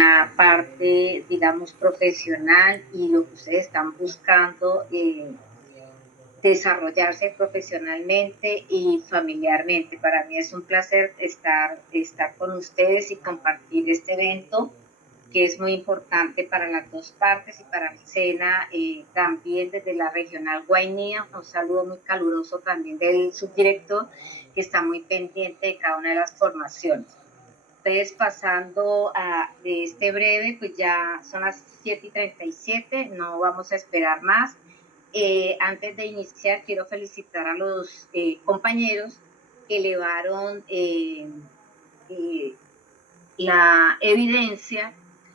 la parte, digamos, profesional y lo que ustedes están buscando, desarrollarse profesionalmente y familiarmente. Para mí es un placer estar con ustedes y compartir este evento que es muy importante para las dos partes y para mi cena, también desde la regional Guainía. Un saludo muy caluroso también del subdirector, que está muy pendiente de cada una de las formaciones. Entonces, pasando de este breve, pues ya son las 7:37, no vamos a esperar más. Antes de iniciar, quiero felicitar a los compañeros que elevaron eh, la evidencia,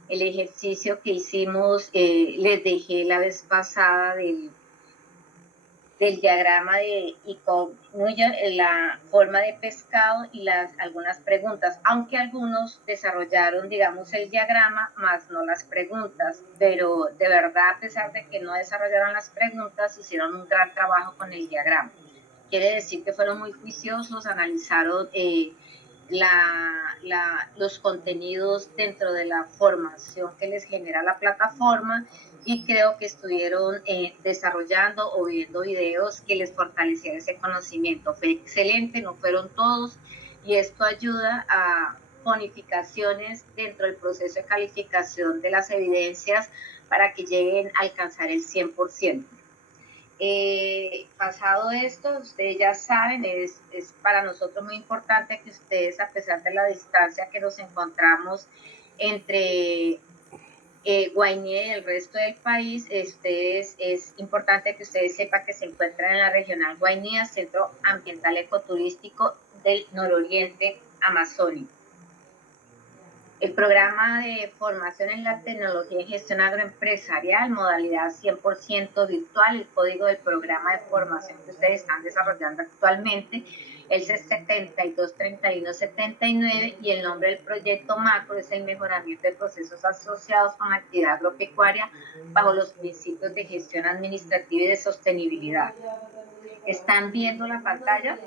el ejercicio que hicimos, les dejé la vez pasada del diagrama de Icognuya, la forma de pescado y algunas preguntas, aunque algunos desarrollaron, digamos, el diagrama, más no las preguntas, pero de verdad, a pesar de que no desarrollaron las preguntas, hicieron un gran trabajo con el diagrama. Quiere decir que fueron muy juiciosos, analizaron los contenidos dentro de la formación que les genera la plataforma, y creo que estuvieron desarrollando o viendo videos que les fortalecieran ese conocimiento. Fue excelente, no fueron todos, y esto ayuda a bonificaciones dentro del proceso de calificación de las evidencias para que lleguen a alcanzar el 100%. Pasado esto, ustedes ya saben, es para nosotros muy importante que ustedes, a pesar de la distancia que nos encontramos entre Guainía y el resto del país, es importante que ustedes sepan que se encuentran en la regional Guainía, Centro Ambiental Ecoturístico del Nororiente Amazónico. El programa de formación en la tecnología y gestión agroempresarial, modalidad 100% virtual, el código del programa de formación que ustedes están desarrollando actualmente, el C723179, y el nombre del proyecto macro es el mejoramiento de procesos asociados con la actividad agropecuaria bajo los principios de gestión administrativa y de sostenibilidad. ¿Están viendo la pantalla?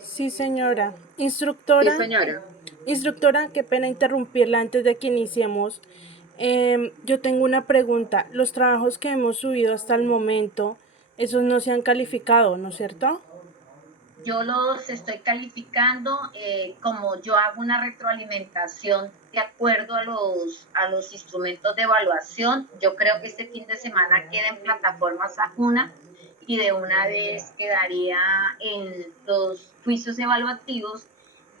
Sí, señora. Sí, Instructora, señora. instructora, qué pena interrumpirla antes de que iniciemos. Yo tengo una pregunta. Los trabajos que hemos subido hasta el momento, esos no se han calificado, ¿no es cierto? Yo los estoy calificando, como yo hago una retroalimentación de acuerdo a los instrumentos de evaluación. Yo creo que este fin de semana queda en plataforma Sajuna, y de una vez quedaría en los juicios evaluativos,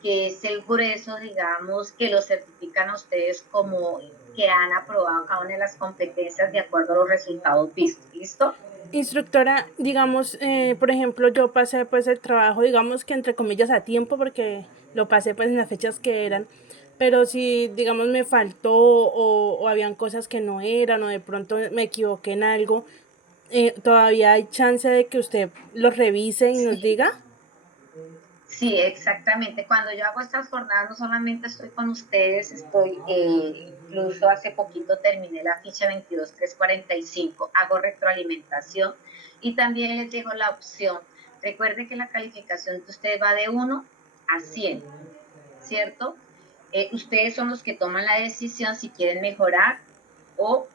que es el grueso, digamos, que los certifican a ustedes como que han aprobado cada una de las competencias de acuerdo a los resultados vistos. ¿Listo? Instructora, digamos, por ejemplo, yo pasé pues el trabajo, digamos que entre comillas a tiempo, porque lo pasé pues en las fechas que eran, pero si digamos me faltó o habían cosas que no eran o de pronto me equivoqué en algo, todavía hay chance de que usted lo revise y nos Sí. diga. Sí, exactamente. Cuando yo hago estas jornadas, no solamente estoy con ustedes, incluso hace poquito terminé la ficha 22345, hago retroalimentación y también les dejo la opción. Recuerde que la calificación de ustedes va de 1 a 100, ¿cierto? Ustedes son los que toman la decisión si quieren mejorar o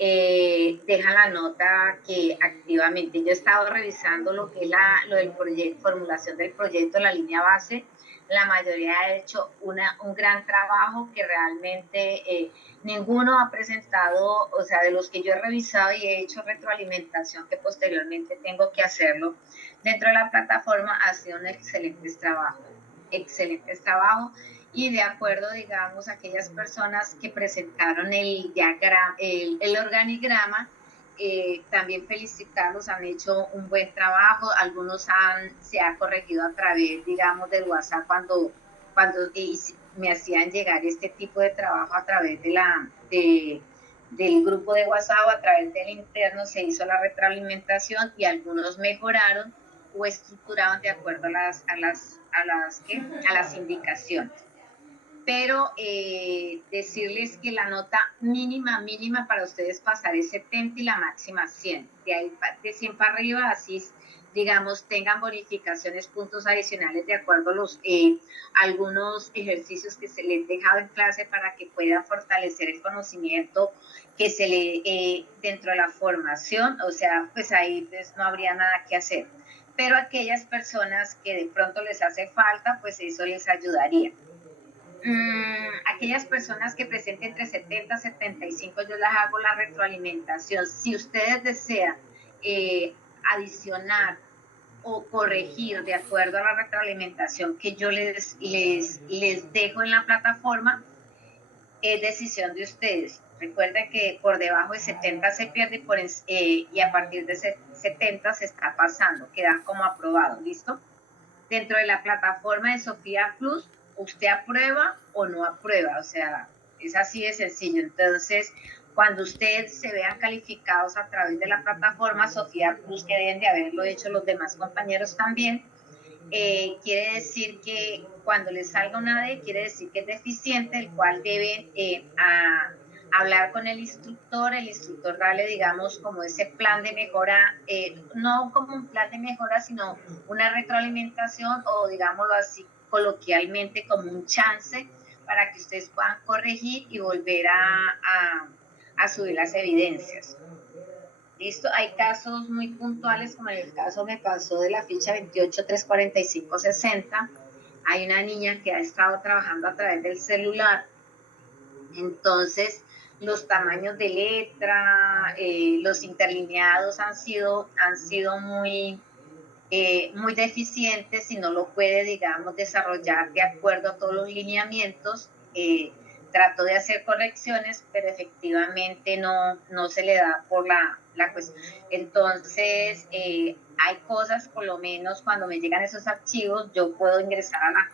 deja la nota que activamente. Yo he estado revisando lo que es lo del proyecto, formulación del proyecto, la línea base. La mayoría ha hecho un gran trabajo que realmente ninguno ha presentado, o sea, de los que yo he revisado y he hecho retroalimentación, que posteriormente tengo que hacerlo dentro de la plataforma, ha sido un excelente trabajo. Excelentes trabajos. Y de acuerdo, digamos, a aquellas personas que presentaron el diagrama, el organigrama, también felicitarlos, han hecho un buen trabajo. Algunos se ha corregido a través, digamos, del WhatsApp cuando me hacían llegar este tipo de trabajo a través del grupo de WhatsApp, o a través del interno se hizo la retroalimentación, y algunos mejoraron o estructuraban de acuerdo a las indicaciones. Pero decirles que la nota mínima para ustedes pasar es 70 y la máxima 100. De ahí de 100 para arriba, así digamos, tengan bonificaciones, puntos adicionales de acuerdo a algunos ejercicios que se les dejado en clase para que puedan fortalecer el conocimiento que se le dentro de la formación, o sea, pues ahí pues, no habría nada que hacer. Pero aquellas personas que de pronto les hace falta, pues eso les ayudaría. Aquellas personas que presenten entre 70 y 75, yo les hago la retroalimentación. Si ustedes desean adicionar o corregir de acuerdo a la retroalimentación que yo les dejo en la plataforma, es decisión de ustedes. Recuerden que por debajo de 70 se pierde y a partir de 70 se está pasando, queda como aprobado, ¿listo? Dentro de la plataforma de Sofía Plus, usted aprueba o no aprueba, o sea, es así de sencillo. Entonces, cuando ustedes se vean calificados a través de la plataforma Sofía Plus, que deben de haberlo hecho los demás compañeros también, quiere decir que cuando les salga una D, quiere decir que es deficiente, el cual deben hablar con el instructor darle, digamos, como ese plan de mejora, no como un plan de mejora, sino una retroalimentación o, digámoslo así, coloquialmente, como un chance para que ustedes puedan corregir y volver a subir las evidencias. Listo, hay casos muy puntuales, como en el caso me pasó de la ficha 28-345-60. Hay una niña que ha estado trabajando a través del celular, entonces los tamaños de letra, los interlineados han sido muy deficientes y no lo puede, digamos, desarrollar de acuerdo a todos los lineamientos. Trato de hacer correcciones, pero efectivamente no se le da por la cuestión. Entonces, hay cosas, por lo menos cuando me llegan esos archivos, yo puedo ingresar a la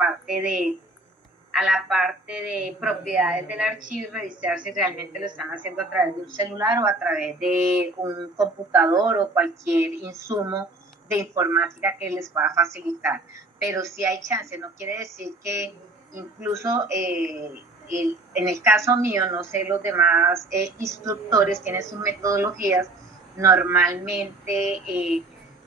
parte de propiedades del archivo y revisar si realmente lo están haciendo a través de un celular o a través de un computador o cualquier insumo de informática que les pueda facilitar. Pero si hay chance, no quiere decir que incluso en el caso mío, no sé, los demás instructores tienen sus metodologías, normalmente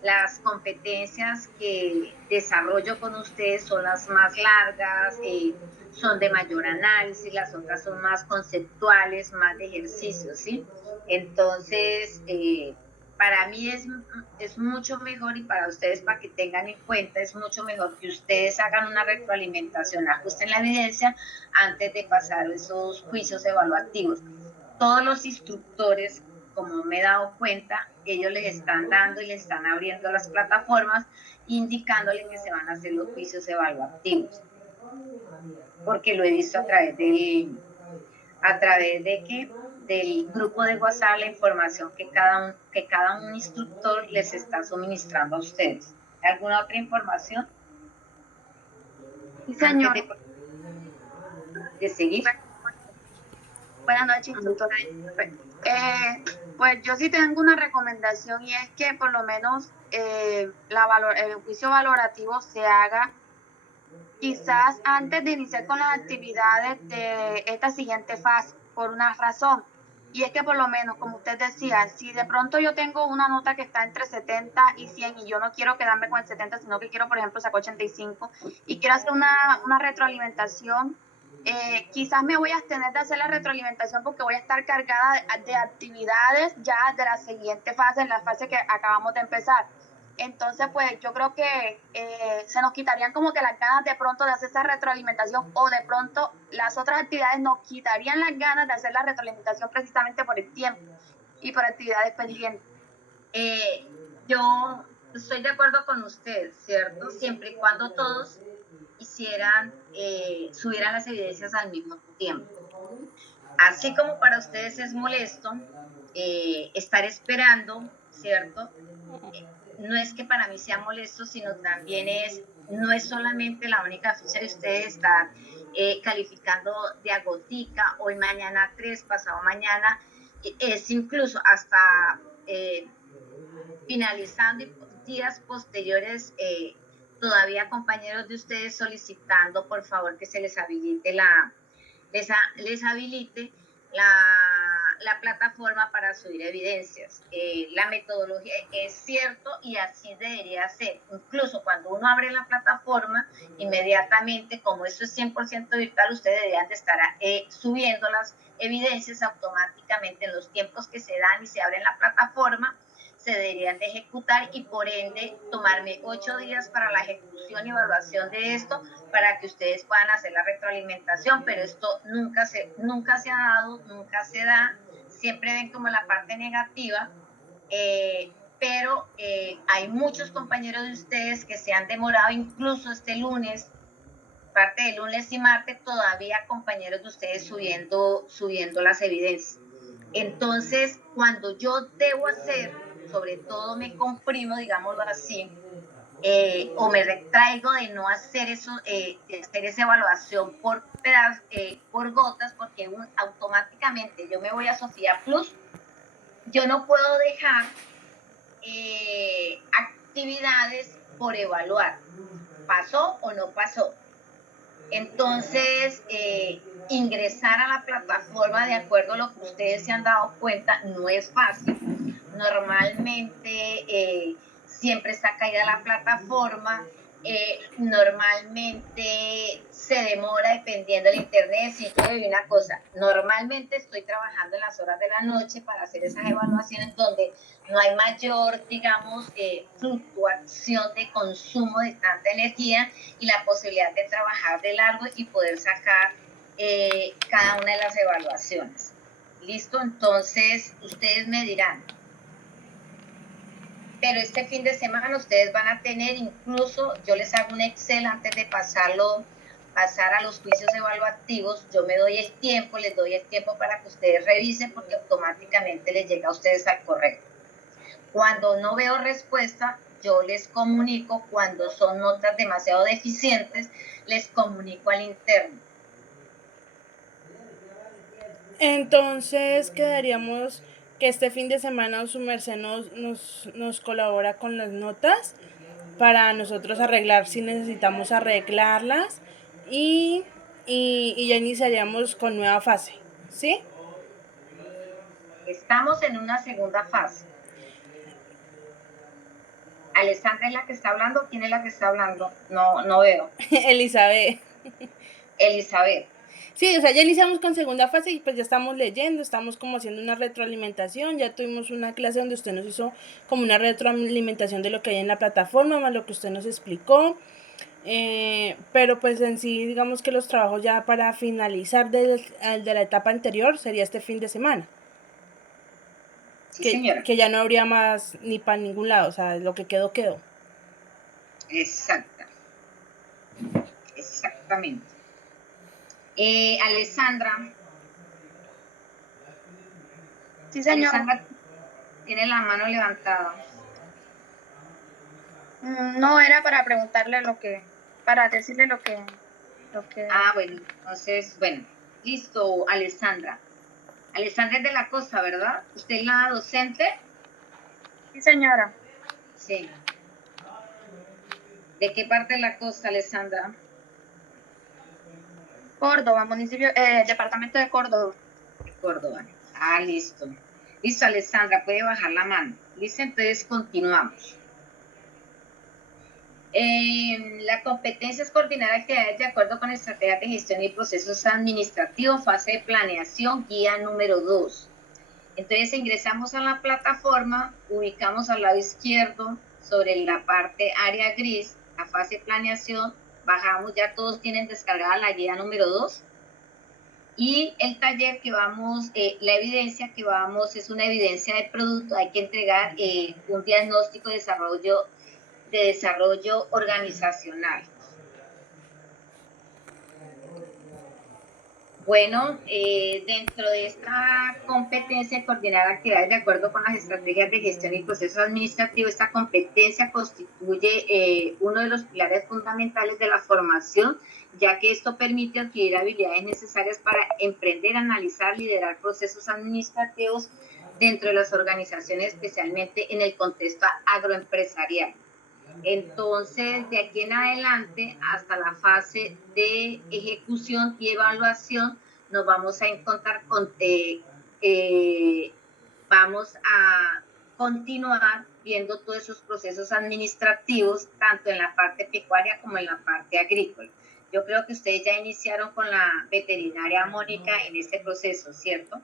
las competencias que desarrollo con ustedes son las más largas, son de mayor análisis, las otras son más conceptuales, más de ejercicios, ¿sí? Entonces, para mí es mucho mejor y para ustedes, para que tengan en cuenta, es mucho mejor que ustedes hagan una retroalimentación, ajusten la evidencia antes de pasar esos juicios evaluativos. Todos los instructores, como me he dado cuenta, ellos les están dando y les están abriendo las plataformas, indicándoles que se van a hacer los juicios evaluativos. Porque lo he visto a través del grupo de WhatsApp, la información que cada un instructor les está suministrando a ustedes. ¿Alguna otra información? Sí, señor. De seguir. Buenas noches, instructor. Pues yo sí tengo una recomendación y es que por lo menos el juicio valorativo se haga quizás antes de iniciar con las actividades de esta siguiente fase, por una razón. Y es que por lo menos, como usted decía, si de pronto yo tengo una nota que está entre 70 y 100 y yo no quiero quedarme con el 70, sino que quiero, por ejemplo, sacar 85 y quiero hacer una retroalimentación, quizás me voy a abstener de hacer la retroalimentación porque voy a estar cargada de actividades ya de la siguiente fase, en la fase que acabamos de empezar. Entonces, pues yo creo que se nos quitarían como que las ganas de pronto de hacer esa retroalimentación o de pronto las otras actividades nos quitarían las ganas de hacer la retroalimentación precisamente por el tiempo y por actividades pendientes. Yo estoy de acuerdo con usted, ¿cierto? Siempre y cuando todos subieran las evidencias al mismo tiempo. Así como para ustedes es molesto estar esperando, ¿cierto? No es que para mí sea molesto, sino también no es solamente la única ficha de ustedes estar calificando de agotica, hoy mañana 3, pasado mañana, es incluso hasta finalizando días posteriores, todavía compañeros de ustedes solicitando por favor que se les habilite les habilite la plataforma para subir evidencias. La metodología es cierto y así debería ser. Incluso cuando uno abre la plataforma, inmediatamente, como esto es 100% virtual, ustedes deberían de estar subiendo las evidencias automáticamente en los tiempos que se dan y se abre la plataforma, se deberían de ejecutar y por ende tomarme 8 días para la ejecución y evaluación de esto para que ustedes puedan hacer la retroalimentación, pero esto nunca se ha dado, nunca se da, siempre ven como la parte negativa, pero hay muchos compañeros de ustedes que se han demorado, incluso este lunes, parte de lunes y martes, todavía compañeros de ustedes subiendo las evidencias. Entonces, cuando yo debo hacer, sobre todo me comprimo, digámoslo así, o me retraigo de no hacer eso, de hacer esa evaluación por gotas, porque automáticamente yo me voy a Sofía Plus, yo no puedo dejar actividades por evaluar, pasó o no pasó. Entonces, ingresar a la plataforma de acuerdo a lo que ustedes se han dado cuenta no es fácil. Normalmente siempre está caída la plataforma, normalmente se demora dependiendo del internet. Si yo digo una cosa, normalmente estoy trabajando en las horas de la noche para hacer esas evaluaciones donde no hay mayor, digamos, fluctuación de consumo de tanta energía y la posibilidad de trabajar de largo y poder sacar cada una de las evaluaciones. ¿Listo? Entonces, ustedes me dirán, pero este fin de semana ustedes van a tener, incluso yo les hago un Excel antes de pasar a los juicios evaluativos, yo me doy el tiempo, les doy el tiempo para que ustedes revisen porque automáticamente les llega a ustedes al correo. Cuando no veo respuesta, yo les comunico. Cuando son notas demasiado deficientes, les comunico al interno. Entonces quedaríamos que este fin de semana su merced nos colabora con las notas para nosotros arreglar si necesitamos arreglarlas y ya iniciaríamos con nueva fase, ¿sí? Estamos en una segunda fase. ¿Alessandra es la que está hablando? ¿Quién es la que está hablando? No veo. Elizabeth. Elizabeth. Sí, o sea, ya iniciamos con segunda fase y pues ya estamos leyendo, estamos como haciendo una retroalimentación, ya tuvimos una clase donde usted nos hizo como una retroalimentación de lo que hay en la plataforma, más lo que usted nos explicó, pero pues en sí, digamos que los trabajos ya para finalizar de la etapa anterior sería este fin de semana. Sí, señora. Que ya no habría más ni para ningún lado, o sea, lo que quedó, quedó. Exactamente. Alessandra. Sí, señora. Alessandra tiene la mano levantada. No, era para preguntarle para decirle lo que... Ah, bueno, entonces, bueno, listo, Alessandra. Alessandra es de la Costa, ¿verdad? ¿Usted es la docente? Sí, señora. Sí. ¿De qué parte de la Costa, Alessandra? Córdoba, municipio, departamento de Córdoba. De Córdoba. Ah, listo. Listo, Alessandra, puede bajar la mano. Listo, entonces continuamos. La competencia es coordinar actividades de acuerdo con estrategias de gestión y procesos administrativos, fase de planeación, guía número 2. Entonces ingresamos a la plataforma, ubicamos al lado izquierdo sobre la parte área gris, la fase de planeación, bajamos, ya todos tienen descargada la guía número 2. Y el taller que vamos, la evidencia que vamos es una evidencia de producto, hay que entregar un diagnóstico de desarrollo organizacional. Bueno, dentro de esta competencia de coordinar actividades de acuerdo con las estrategias de gestión y procesos administrativos, esta competencia constituye uno de los pilares fundamentales de la formación, ya que esto permite adquirir habilidades necesarias para emprender, analizar, liderar procesos administrativos dentro de las organizaciones, especialmente en el contexto agroempresarial. Entonces, de aquí en adelante, hasta la fase de ejecución y evaluación, nos vamos a encontrar vamos a continuar viendo todos esos procesos administrativos, tanto en la parte pecuaria como en la parte agrícola. Yo creo que ustedes ya iniciaron con la veterinaria Mónica en este proceso, ¿cierto?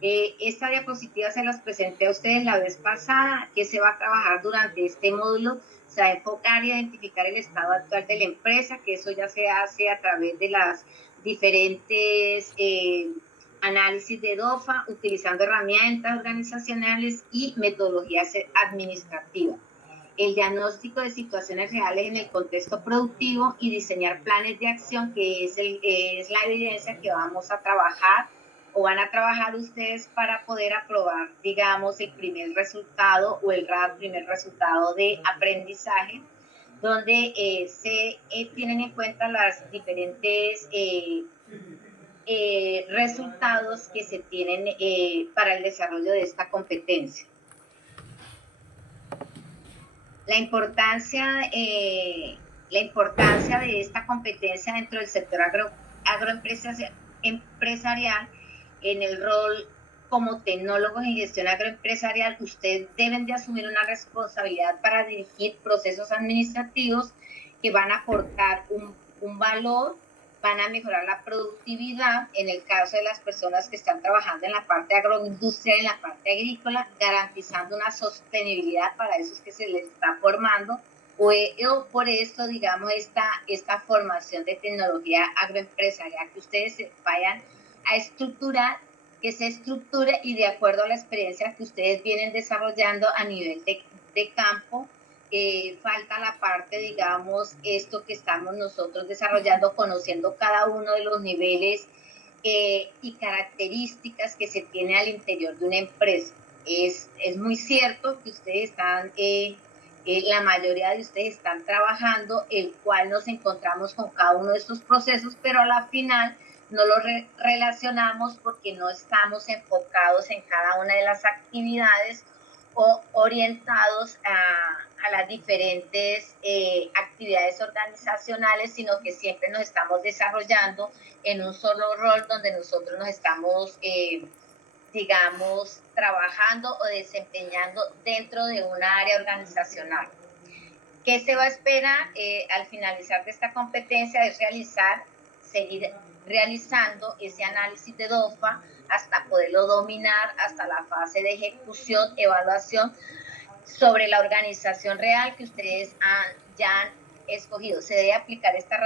Esta diapositiva se las presenté a ustedes la vez pasada, que se va a trabajar durante este módulo. Se va a enfocar y identificar el estado actual de la empresa, que eso ya se hace a través de las diferentes análisis de DOFA, utilizando herramientas organizacionales y metodologías administrativas. El diagnóstico de situaciones reales en el contexto productivo y diseñar planes de acción, que es la evidencia que vamos a trabajar o van a trabajar ustedes para poder aprobar, digamos, el primer resultado o el primer resultado de aprendizaje, donde se tienen en cuenta las diferentes resultados que se tienen para el desarrollo de esta competencia. La importancia de esta competencia dentro del sector agroempresarial, en el rol como tecnólogos en gestión agroempresarial, ustedes deben de asumir una responsabilidad para dirigir procesos administrativos que van a aportar un valor, van a mejorar la productividad en el caso de las personas que están trabajando en la parte agroindustrial, en la parte agrícola, garantizando una sostenibilidad para esos que se les está formando, o por esto, digamos, esta formación de tecnología agroempresarial que ustedes vayan a estructurar, que se estructure y de acuerdo a la experiencia que ustedes vienen desarrollando a nivel de campo. Falta la parte, digamos, esto que estamos nosotros desarrollando, conociendo cada uno de los niveles y características que se tiene al interior de una empresa. Es muy cierto que ustedes están, la mayoría de ustedes están trabajando, el cual nos encontramos con cada uno de estos procesos, pero a la final no lo relacionamos porque no estamos enfocados en cada una de las actividades o orientados a las diferentes actividades organizacionales, sino que siempre nos estamos desarrollando en un solo rol donde nosotros nos estamos, digamos, trabajando o desempeñando dentro de una área organizacional. ¿Qué se va a esperar al finalizar de esta competencia? Es seguir realizando ese análisis de DOFA hasta poderlo dominar, hasta la fase de ejecución, evaluación sobre la organización real que ustedes ya han escogido. Se debe aplicar esta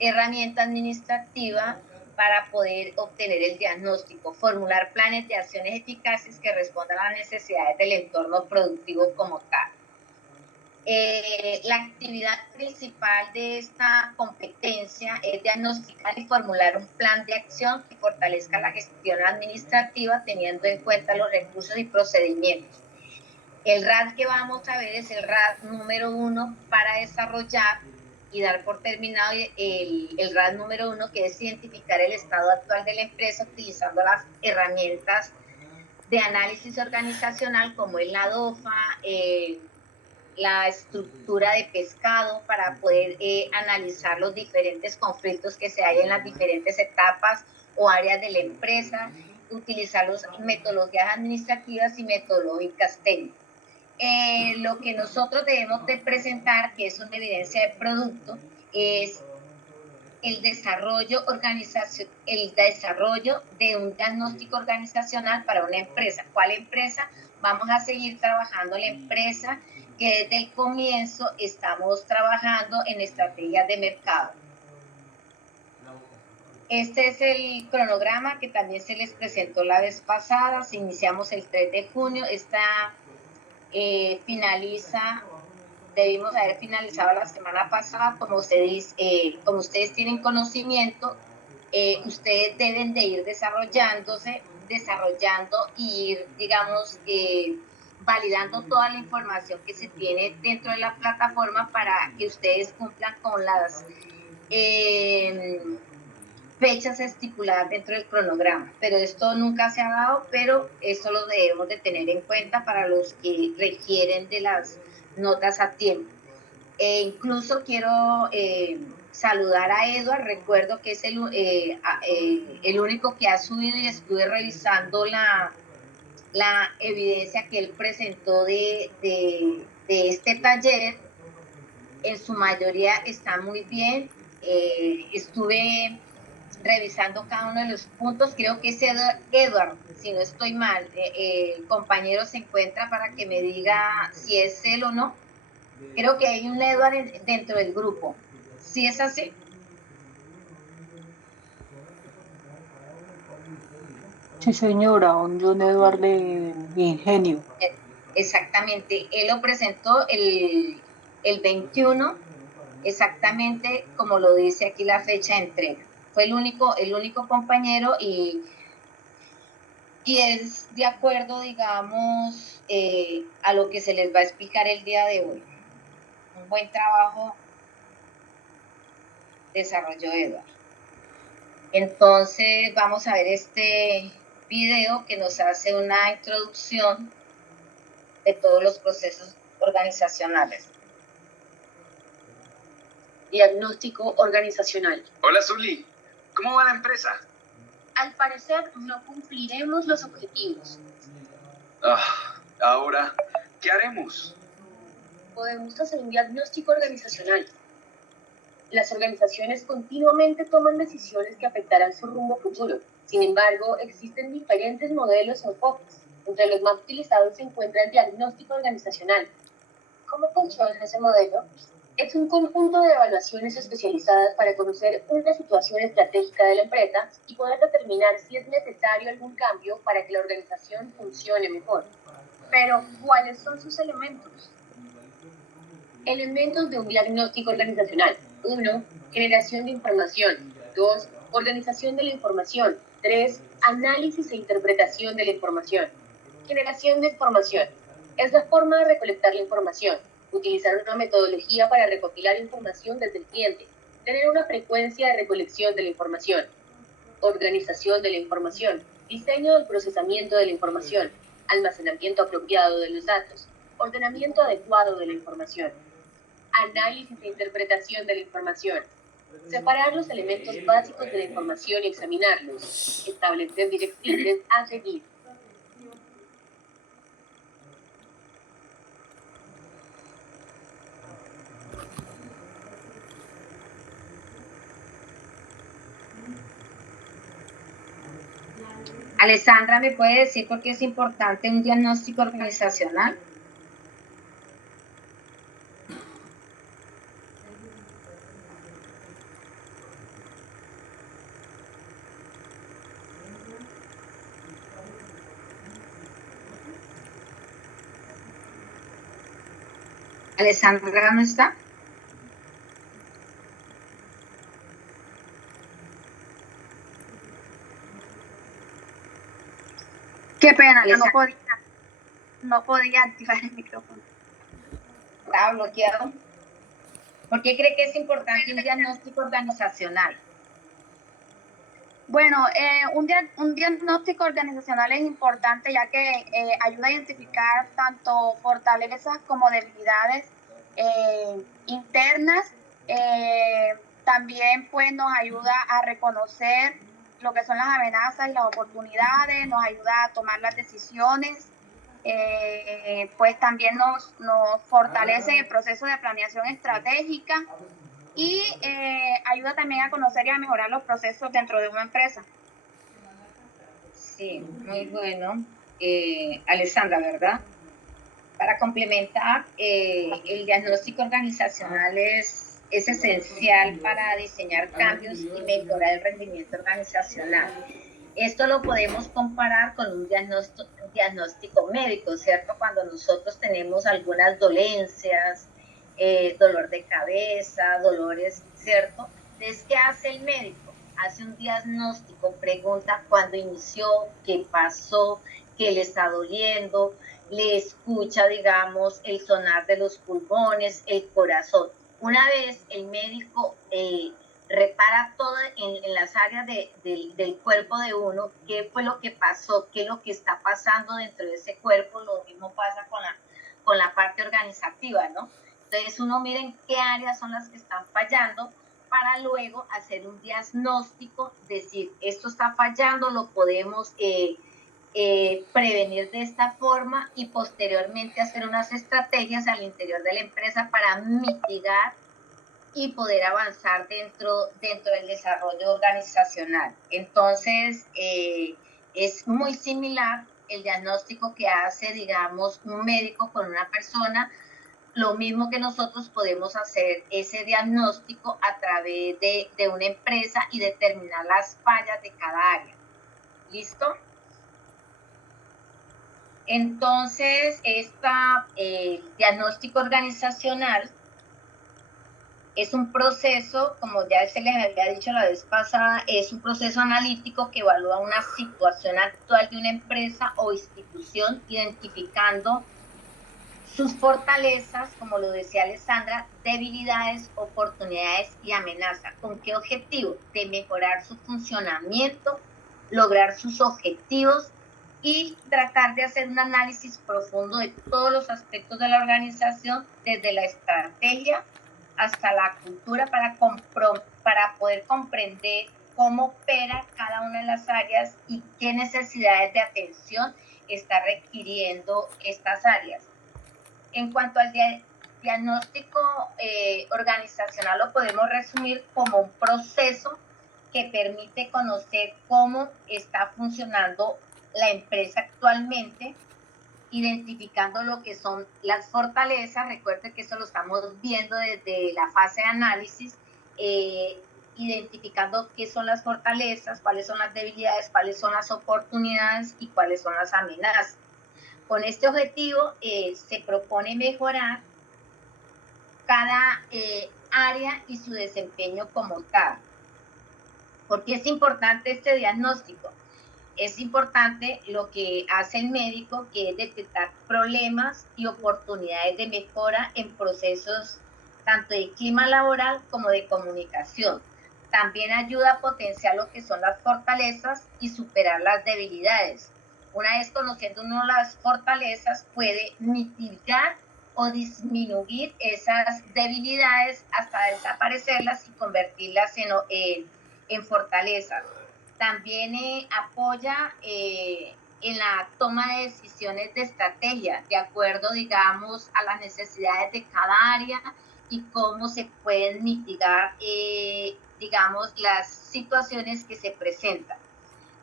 herramienta administrativa para poder obtener el diagnóstico, formular planes de acciones eficaces que respondan a las necesidades del entorno productivo como tal. La actividad principal de esta competencia es diagnosticar y formular un plan de acción que fortalezca la gestión administrativa teniendo en cuenta los recursos y procedimientos. El RAD que vamos a ver es el RAD número 1 para desarrollar y dar por terminado el RAD número 1, que es identificar el estado actual de la empresa utilizando las herramientas de análisis organizacional como es la DOFA, la estructura de pescado para poder analizar los diferentes conflictos que se hay en las diferentes etapas o áreas de la empresa, utilizar las metodologías administrativas y metodológicas técnicas. Lo que nosotros debemos de presentar, que es una evidencia de producto, es el desarrollo de un diagnóstico organizacional para una empresa. ¿Cuál empresa? Vamos a seguir trabajando la empresa que desde el comienzo estamos trabajando en estrategias de mercado. Este es el cronograma que también se les presentó la vez pasada. Si iniciamos el 3 de junio, esta debimos haber finalizado la semana pasada. Como ustedes tienen conocimiento, ustedes deben de ir desarrollando y ir, digamos, validando toda la información que se tiene dentro de la plataforma para que ustedes cumplan con las fechas estipuladas dentro del cronograma. Pero esto nunca se ha dado, pero esto lo debemos de tener en cuenta para los que requieren de las notas a tiempo. Incluso quiero saludar a Edward. Recuerdo que es el único que ha subido, y estuve revisando la evidencia que él presentó de este taller. En su mayoría está muy bien. Estuve revisando cada uno de los puntos. Creo que es Edward, si no estoy mal. El compañero se encuentra para que me diga si es él o no. Creo que hay un Edward dentro del grupo. ¿Sí es así? Sí, señora, un John Edward de Ingenio. Exactamente. Él lo presentó el 21, exactamente como lo dice aquí la fecha de entrega. Fue el único compañero, y es de acuerdo, digamos, a lo que se les va a explicar el día de hoy. Un buen trabajo desarrolló Eduardo. Entonces vamos a ver este video que nos hace una introducción de todos los procesos organizacionales. Diagnóstico organizacional. Hola, Zuli. ¿Cómo va la empresa? Al parecer no cumpliremos los objetivos. Ahora, ¿qué haremos? Podemos hacer un diagnóstico organizacional. Las organizaciones continuamente toman decisiones que afectarán su rumbo futuro. Sin embargo, existen diferentes modelos o enfoques. Entre los más utilizados se encuentra el diagnóstico organizacional. ¿Cómo funciona ese modelo? Es un conjunto de evaluaciones especializadas para conocer una situación estratégica de la empresa y poder determinar si es necesario algún cambio para que la organización funcione mejor. Pero, ¿cuáles son sus elementos? Elementos de un diagnóstico organizacional. 1. Generación de información. 2. Organización de la información. 3. Análisis e interpretación de la información. Generación de información. Es la forma de recolectar la información. Utilizar una metodología para recopilar información desde el cliente. Tener una frecuencia de recolección de la información. Organización de la información. Diseño del procesamiento de la información. Almacenamiento apropiado de los datos. Ordenamiento adecuado de la información. Análisis e interpretación de la información. Separar los elementos básicos de la información y examinarlos. Establecer directrices a seguir. Alessandra, ¿me puede decir por qué es importante un diagnóstico organizacional? Alessandra, ¿no está? Qué pena, no podía activar el micrófono. Estaba bloqueado. ¿Por qué cree que es importante un diagnóstico organizacional? Bueno, un diagnóstico organizacional es importante, ya que ayuda a identificar tanto fortalezas como debilidades internas. También pues nos ayuda a reconocer lo que son las amenazas y las oportunidades, nos ayuda a tomar las decisiones. Pues también nos fortalece en el proceso de planeación estratégica y ayuda también a conocer y a mejorar los procesos dentro de una empresa. Sí, muy bueno. Alessandra, ¿verdad? Para complementar, el diagnóstico organizacional es esencial para diseñar cambios y mejorar el rendimiento organizacional. Esto lo podemos comparar con un diagnóstico médico, ¿cierto? Cuando nosotros tenemos algunas dolencias, dolor de cabeza, dolores, ¿cierto? Entonces, ¿qué hace el médico? Hace un diagnóstico, pregunta cuándo inició, qué pasó, qué le está doliendo, le escucha, digamos, el sonar de los pulmones, el corazón. Una vez el médico repara todo en las áreas del cuerpo de uno, qué fue lo que pasó, qué es lo que está pasando dentro de ese cuerpo, lo mismo pasa con la parte organizativa, ¿no? Entonces uno mira en qué áreas son las que están fallando para luego hacer un diagnóstico, decir, esto está fallando, lo podemos prevenir de esta forma y posteriormente hacer unas estrategias al interior de la empresa para mitigar y poder avanzar dentro del desarrollo organizacional. Entonces, es muy similar el diagnóstico que hace, digamos, un médico con una persona. Lo mismo que nosotros podemos hacer ese diagnóstico a través de una empresa y determinar las fallas de cada área. ¿Listo? Entonces, diagnóstico organizacional es un proceso, como ya se les había dicho la vez pasada, es un proceso analítico que evalúa una situación actual de una empresa o institución, identificando sus fortalezas, como lo decía Alessandra, debilidades, oportunidades y amenazas. ¿Con qué objetivo? De mejorar su funcionamiento, lograr sus objetivos y tratar de hacer un análisis profundo de todos los aspectos de la organización, desde la estrategia hasta la cultura, para poder comprender cómo opera cada una de las áreas y qué necesidades de atención está requiriendo estas áreas. En cuanto al diagnóstico organizacional, lo podemos resumir como un proceso que permite conocer cómo está funcionando la empresa actualmente, identificando lo que son las fortalezas. Recuerden que eso lo estamos viendo desde la fase de análisis, identificando qué son las fortalezas, cuáles son las debilidades, cuáles son las oportunidades y cuáles son las amenazas. Con este objetivo se propone mejorar cada área y su desempeño como tal. ¿Por qué es importante este diagnóstico? Es importante lo que hace el médico, que es detectar problemas y oportunidades de mejora en procesos tanto de clima laboral como de comunicación. También ayuda a potenciar lo que son las fortalezas y superar las debilidades. Una vez conociendo uno las fortalezas, puede mitigar o disminuir esas debilidades hasta desaparecerlas y convertirlas en fortalezas. También apoya en la toma de decisiones de estrategia, de acuerdo, digamos, a las necesidades de cada área y cómo se pueden mitigar, digamos, las situaciones que se presentan.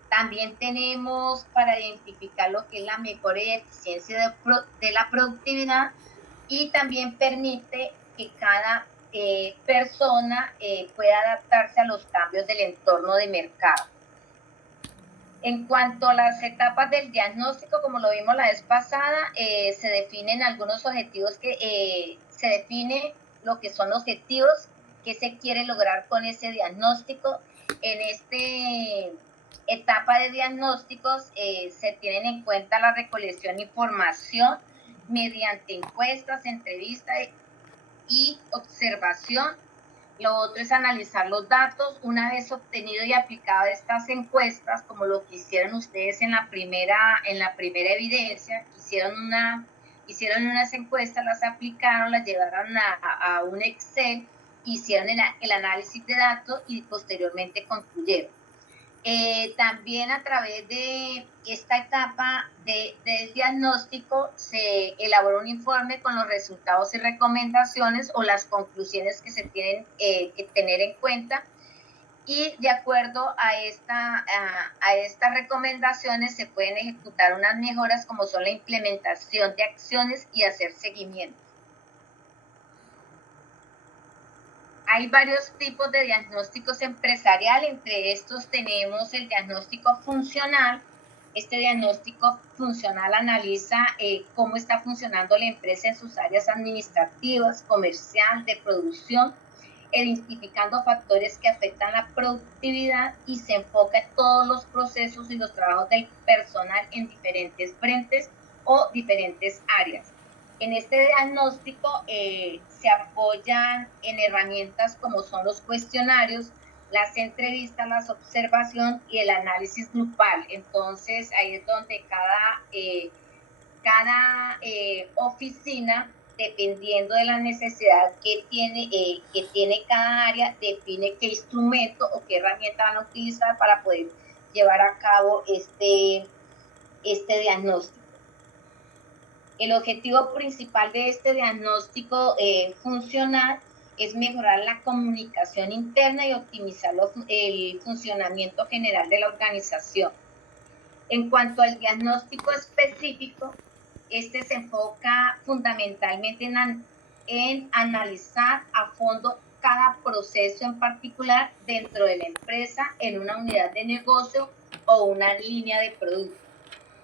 También tenemos para identificar lo que es la mejora y eficiencia de la productividad, y también permite que cada persona pueda adaptarse a los cambios del entorno de mercado. En cuanto a las etapas del diagnóstico, como lo vimos la vez pasada, se definen algunos objetivos se define lo que son objetivos que se quiere lograr con ese diagnóstico. En esta etapa de diagnósticos se tienen en cuenta la recolección de información mediante encuestas, entrevistas y observación. Lo otro es analizar los datos. Una vez obtenido y aplicado estas encuestas, como lo que hicieron ustedes en la primera evidencia, hicieron unas encuestas, las aplicaron, las llevaron a un Excel, hicieron el análisis de datos y posteriormente concluyeron. También a través de esta etapa del diagnóstico se elaboró un informe con los resultados y recomendaciones o las conclusiones que se tienen que tener en cuenta, y de acuerdo a estas recomendaciones se pueden ejecutar unas mejoras, como son la implementación de acciones y hacer seguimiento. Hay varios tipos de diagnósticos empresarial. Entre estos tenemos el diagnóstico funcional. Este diagnóstico funcional analiza cómo está funcionando la empresa en sus áreas administrativas, comercial, de producción, identificando factores que afectan la productividad, y se enfoca en todos los procesos y los trabajos del personal en diferentes frentes o diferentes áreas. En este diagnóstico se apoyan en herramientas como son los cuestionarios, las entrevistas, las observaciones y el análisis grupal. Entonces ahí es donde cada oficina dependiendo de la necesidad que tiene cada área, define qué instrumento o qué herramienta van a utilizar para poder llevar a cabo este diagnóstico. El objetivo principal de este diagnóstico funcional es mejorar la comunicación interna y optimizar el funcionamiento general de la organización. En cuanto al diagnóstico específico, este se enfoca fundamentalmente en analizar a fondo cada proceso en particular dentro de la empresa, en una unidad de negocio o una línea de producto.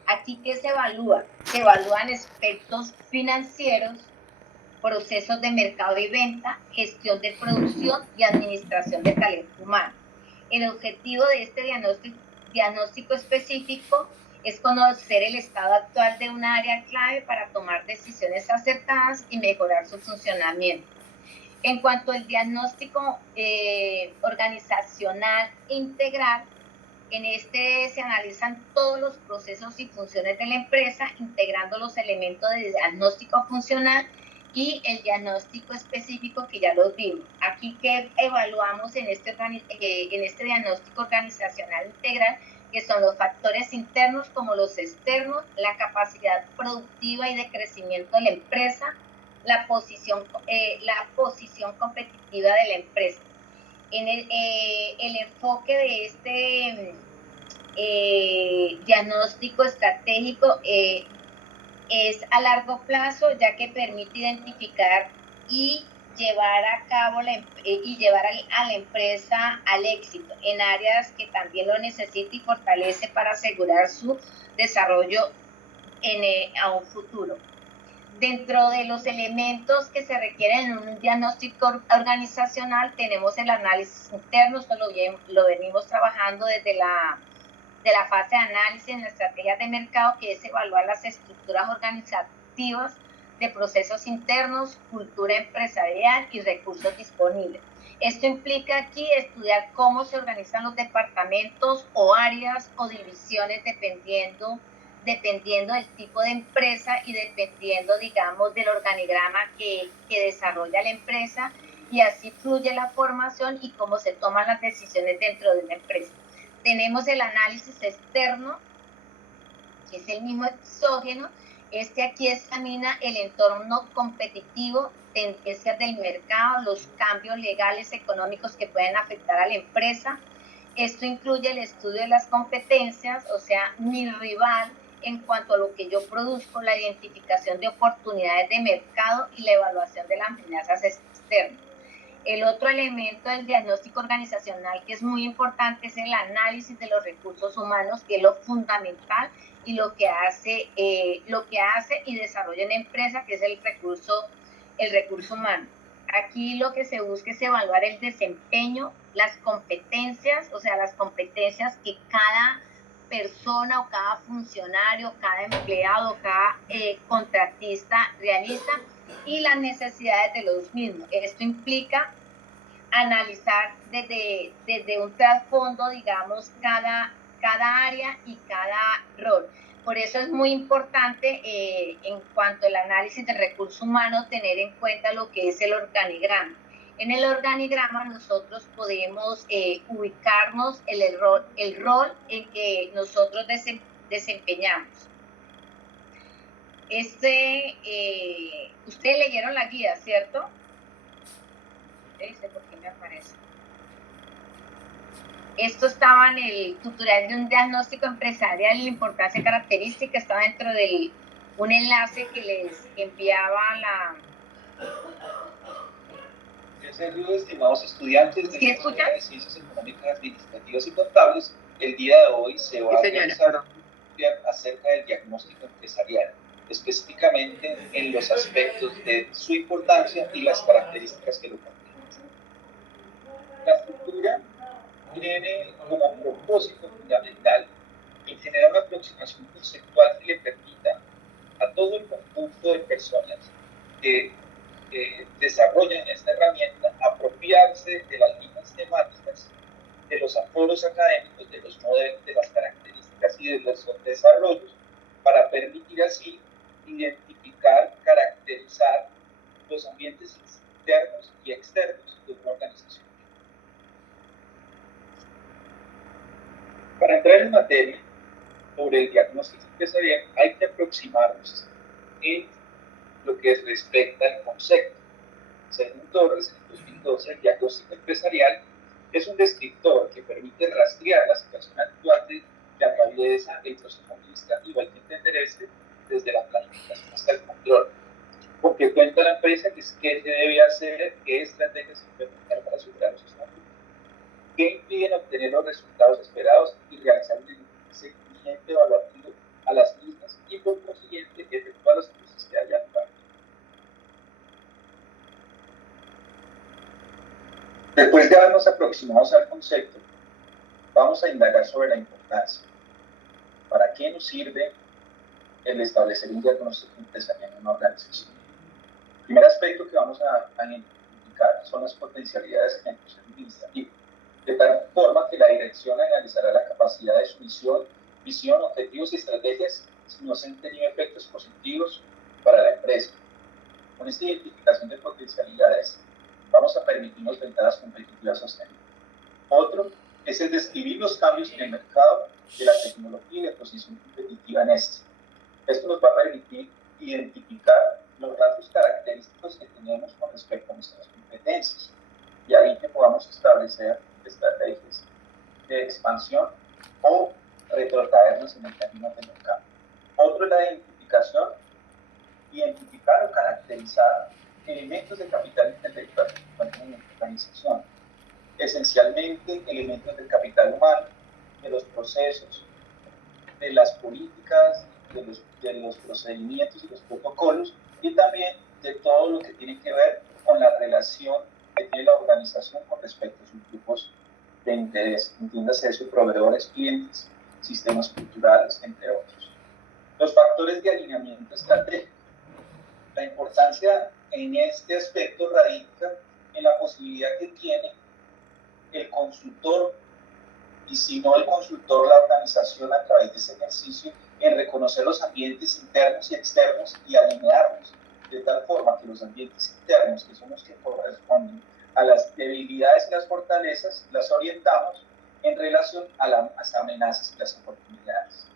Aquí, ¿qué se evalúa? Se evalúan aspectos financieros, procesos de mercado y venta, gestión de producción y administración de talento humano. El objetivo de este diagnóstico específico es conocer el estado actual de un área clave para tomar decisiones acertadas y mejorar su funcionamiento. En cuanto al diagnóstico organizacional integral, en este se analizan todos los procesos y funciones de la empresa, integrando los elementos de diagnóstico funcional y el diagnóstico específico que ya los vimos. Aquí que evaluamos en este diagnóstico organizacional integral, que son los factores internos como los externos, la capacidad productiva y de crecimiento de la empresa, la posición competitiva de la empresa. En el enfoque de este diagnóstico estratégico es a largo plazo, ya que permite identificar y llevar a cabo llevar a la empresa al éxito en áreas que también lo necesita y fortalece para asegurar su desarrollo a un futuro. Dentro de los elementos que se requieren en un diagnóstico organizacional tenemos el análisis interno, esto lo venimos trabajando desde la fase de análisis en las estrategias de mercado, que es evaluar las estructuras organizativas de procesos internos, cultura empresarial y recursos disponibles. Esto implica aquí estudiar cómo se organizan los departamentos o áreas o divisiones dependiendo del tipo de empresa y dependiendo, digamos, del organigrama que desarrolla la empresa, y así fluye la formación y cómo se toman las decisiones dentro de la empresa. Tenemos el análisis externo, que es el mismo exógeno. Este aquí examina el entorno competitivo, tendencias del mercado, los cambios legales, económicos que pueden afectar a la empresa. Esto incluye el estudio de las competencias, o sea, mi rival en cuanto a lo que yo produzco, la identificación de oportunidades de mercado y la evaluación de las amenazas externas. El otro elemento del diagnóstico organizacional que es muy importante es el análisis de los recursos humanos, que es lo fundamental y lo que hace y desarrolla una empresa, que es el recurso humano. Aquí lo que se busca es evaluar el desempeño, las competencias, o sea, las competencias que cada persona o cada funcionario, cada empleado, cada contratista realiza, y las necesidades de los mismos. Esto implica analizar desde un trasfondo, digamos, cada área y cada rol. Por eso es muy importante en cuanto al análisis del recurso humano tener en cuenta lo que es el organigrama. En el organigrama nosotros podemos ubicarnos el rol en que nosotros desempeñamos. Ustedes leyeron la guía, ¿cierto? ¿Por qué me aparece? Esto estaba en el tutorial de un diagnóstico empresarial, la importancia característica, estaba dentro de un enlace que les enviaba la... Saludos, estimados estudiantes de ¿Sí la escuchan? Escuela de Ciencias Económicas, Administrativas y Contables. El día de hoy se va a realizar un tutorial acerca del diagnóstico empresarial, específicamente en los aspectos de su importancia y las características que lo caracterizan. La estructura tiene como propósito fundamental el generar una aproximación conceptual que le permita a todo el conjunto de personas que desarrollan esta herramienta apropiarse de las líneas temáticas, de los aforos académicos, de los modelos, de las características y de los desarrollos, para permitir así identificar, caracterizar los ambientes internos y externos de una organización. Para entrar en materia sobre el diagnóstico empresarial, hay que aproximarnos en lo que respecta al concepto. Según Torres, en 2012, el diagnóstico empresarial es un descriptor que permite rastrear la situación actual de la atraviesa el proceso administrativo. Hay que entender desde la planificación hasta el control. Porque cuenta la empresa qué se debe hacer, qué estrategias implementar para superar esos objetivos, qué impiden obtener los resultados esperados y realizar un seguimiento evaluativo a las mismas y por consiguiente efectuar los ajustes que haya lugar. Después de habernos aproximado al concepto, vamos a indagar sobre la importancia. ¿Para qué nos sirve el establecer un diagnóstico empresarial en una organización? El primer aspecto que vamos a identificar son las potencialidades en la ejecución administrativa, de tal forma que la dirección analizará la capacidad de su visión, objetivos y estrategias si no se han tenido efectos positivos para la empresa. Con esta identificación de potencialidades, vamos a permitirnos ventajas competitivas sostenibles. Otro es el describir los cambios en el mercado de la tecnología y la posición competitiva en este. Esto nos va a permitir identificar los rasgos característicos que tenemos con respecto a nuestras competencias y ahí que podamos establecer estrategias de expansión o retrotraernos en el camino del mercado. Otro es la identificar o caracterizar elementos de capital intelectual que encuentran en nuestra organización, esencialmente elementos del capital humano, de los procesos, de las políticas, de los procedimientos y los protocolos, y también de todo lo que tiene que ver con la relación que tiene la organización con respecto a sus grupos de interés, entiéndase sus proveedores, clientes, sistemas culturales, entre otros. Los factores de alineamiento estratégico. La importancia en este aspecto radica en la posibilidad que tiene el consultor, y si no el consultor, la organización a través de ese ejercicio, en reconocer los ambientes internos y externos y alinearlos de tal forma que los ambientes internos, que son los que corresponden a las debilidades y las fortalezas, las orientamos en relación a las amenazas y las oportunidades.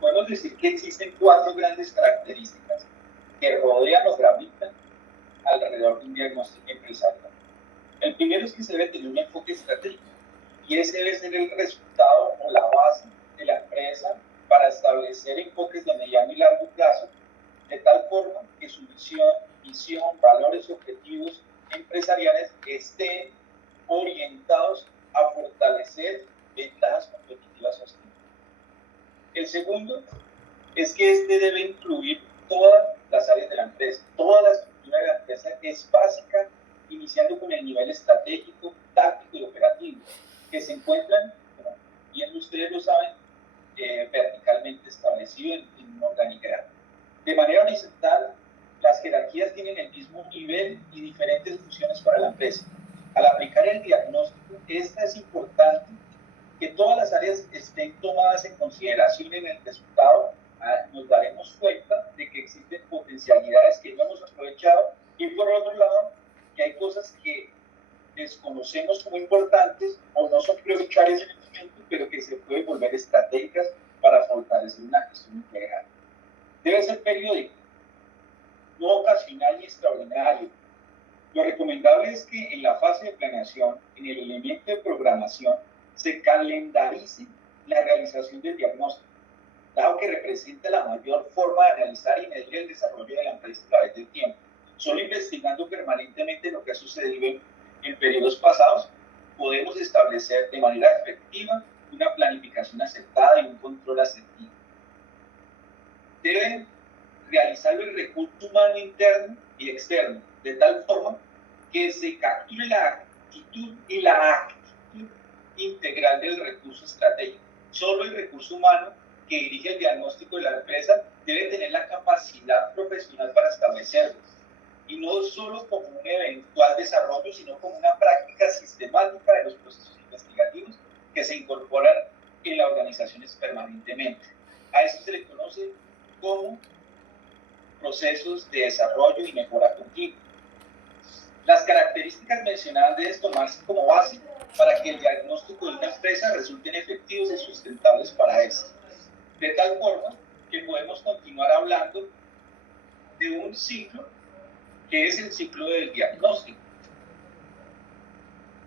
Podemos decir que existen 4 grandes características que rodean o gravitan alrededor de un diagnóstico empresarial. El primero es que se debe tener un enfoque estratégico y ese debe ser el resultado o la base de la empresa para establecer enfoques de mediano y largo plazo, de tal forma que su visión, valores y objetivos empresariales estén orientados a fortalecer ventajas competitivas sostenibles. El segundo es que este debe incluir todas las áreas de la empresa. Toda la estructura de la empresa es básica, iniciando con el nivel estratégico, táctico y operativo, que se encuentran, como bien ustedes lo saben, verticalmente establecido en un organigrama. De manera horizontal, las jerarquías tienen el mismo nivel y diferentes funciones para la empresa. Al aplicar el diagnóstico, es importante que todas las áreas estén tomadas en consideración en el resultado. Nos daremos cuenta de que existen potencialidades que no hemos aprovechado y por otro lado, que hay cosas que desconocemos como importantes o no son prioritarias en el momento, pero que se pueden volver estratégicas para fortalecer una gestión integral. Debe ser periódico, no ocasional ni extraordinario. Lo recomendable es que en la fase de planeación, en el elemento de programación, se calendarice la realización del diagnóstico, dado que representa la mayor forma de analizar y medir el desarrollo de la empresa a través del tiempo. Solo investigando permanentemente lo que ha sucedido en periodos pasados, podemos establecer de manera efectiva una planificación acertada y un control asertivo. Deben realizarlo el recurso humano interno y externo, de tal forma que se capture la actitud y la actitud integral del recurso estratégico. Solo el recurso humano que dirige el diagnóstico de la empresa debe tener la capacidad profesional para establecerlo, y no solo como un eventual desarrollo, sino como una práctica sistemática de los procesos investigativos que se incorporan en las organizaciones permanentemente. A eso se le conoce como procesos de desarrollo y mejora continua. Las características mencionadas deben tomarse como base para que el diagnóstico de una empresa resulten efectivos y sustentables para esta. De tal forma que podemos continuar hablando de un ciclo que es el ciclo del diagnóstico.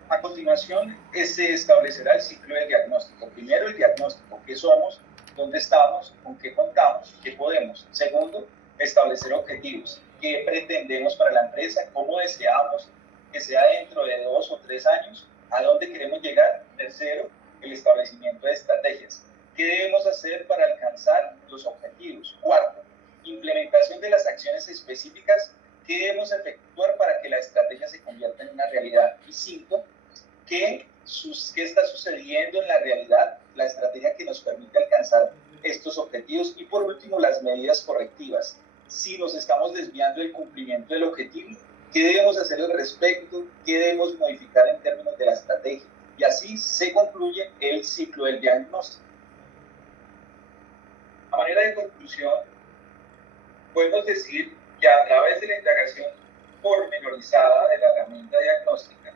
A continuación, se establecerá el ciclo del diagnóstico. Primero, el diagnóstico: qué somos, dónde estamos, con qué contamos, qué podemos. Segundo, establecer objetivos: qué pretendemos para la empresa, cómo deseamos que sea dentro de 2 o 3 años, a dónde queremos llegar. Tercero, el establecimiento de estrategias: qué debemos hacer para alcanzar los objetivos. Cuarto, implementación de las acciones específicas: qué debemos efectuar para que la estrategia se convierta en una realidad. Y 5, ¿qué está sucediendo en la realidad, la estrategia que nos permite alcanzar estos objetivos? Y por último, las medidas correctivas: si nos estamos desviando del cumplimiento del objetivo, ¿qué debemos hacer al respecto? ¿Qué debemos modificar en términos de la estrategia? Y así se concluye el ciclo del diagnóstico. A manera de conclusión, podemos decir que a través de la indagación pormenorizada de la herramienta diagnóstica,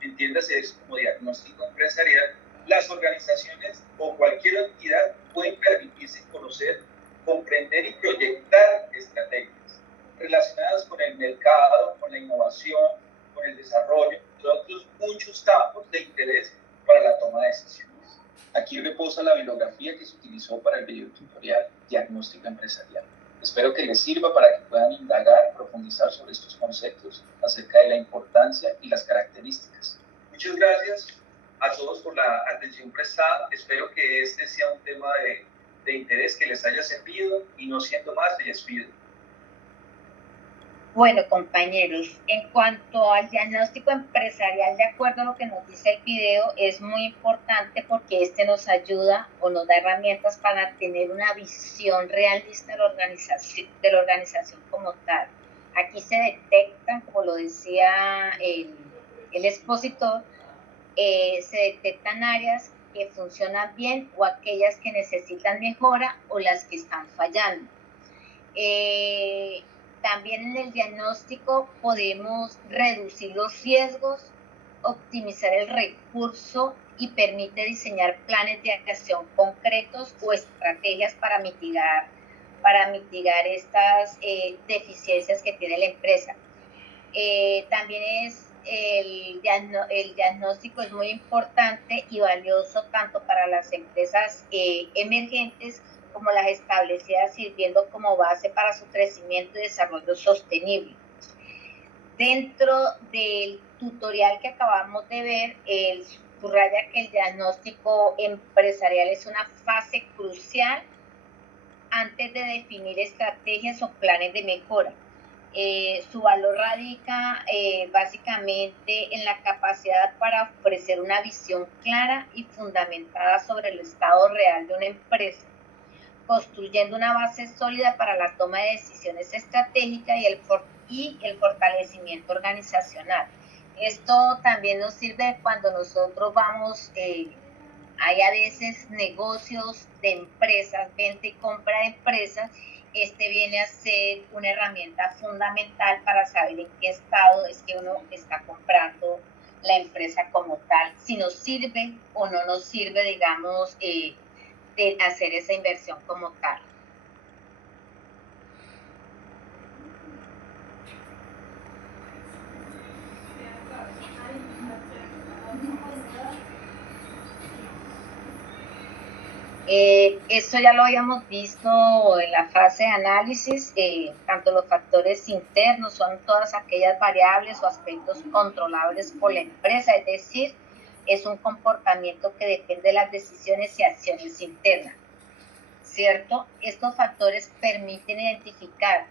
entiéndase eso como diagnóstico empresarial, las organizaciones o cualquier entidad pueden permitirse conocer, comprender y proyectar estrategias relacionadas con el mercado, con la innovación, con el desarrollo, entre otros muchos campos de interés para la toma de decisiones. Aquí reposa la bibliografía que se utilizó para el videotutorial Diagnóstico Empresarial. Espero que les sirva para que puedan indagar, profundizar sobre estos conceptos acerca de la importancia y las características. Muchas gracias a todos por la atención prestada. Espero que este sea un tema de interés que les haya servido, y no siendo más, les despido. Bueno, compañeros, en cuanto al diagnóstico empresarial, de acuerdo a lo que nos dice el video, es muy importante porque este nos ayuda o nos da herramientas para tener una visión realista de la organización como tal. Aquí se detectan, como lo decía el expositor, se detectan áreas que funcionan bien o aquellas que necesitan mejora o las que están fallando. También en el diagnóstico podemos reducir los riesgos, optimizar el recurso y permite diseñar planes de acción concretos o estrategias para mitigar estas deficiencias que tiene la empresa. También el diagnóstico es muy importante y valioso tanto para las empresas emergentes como las establecidas, sirviendo como base para su crecimiento y desarrollo sostenible. Dentro del tutorial que acabamos de ver, subraya que el diagnóstico empresarial es una fase crucial antes de definir estrategias o planes de mejora. Su valor radica básicamente en la capacidad para ofrecer una visión clara y fundamentada sobre el estado real de una empresa, construyendo una base sólida para la toma de decisiones estratégicas y el fortalecimiento organizacional. Esto también nos sirve cuando nosotros vamos, hay a veces negocios de empresas, venta y compra de empresas. Este viene a ser una herramienta fundamental para saber en qué estado es que uno está comprando la empresa como tal, si nos sirve o no nos sirve, digamos, de hacer esa inversión como tal. Esto ya lo habíamos visto en la fase de análisis. Tanto los factores internos son todas aquellas variables o aspectos controlables por la empresa, es decir, es un comportamiento que depende de las decisiones y acciones internas, ¿cierto? Estos factores permiten identificar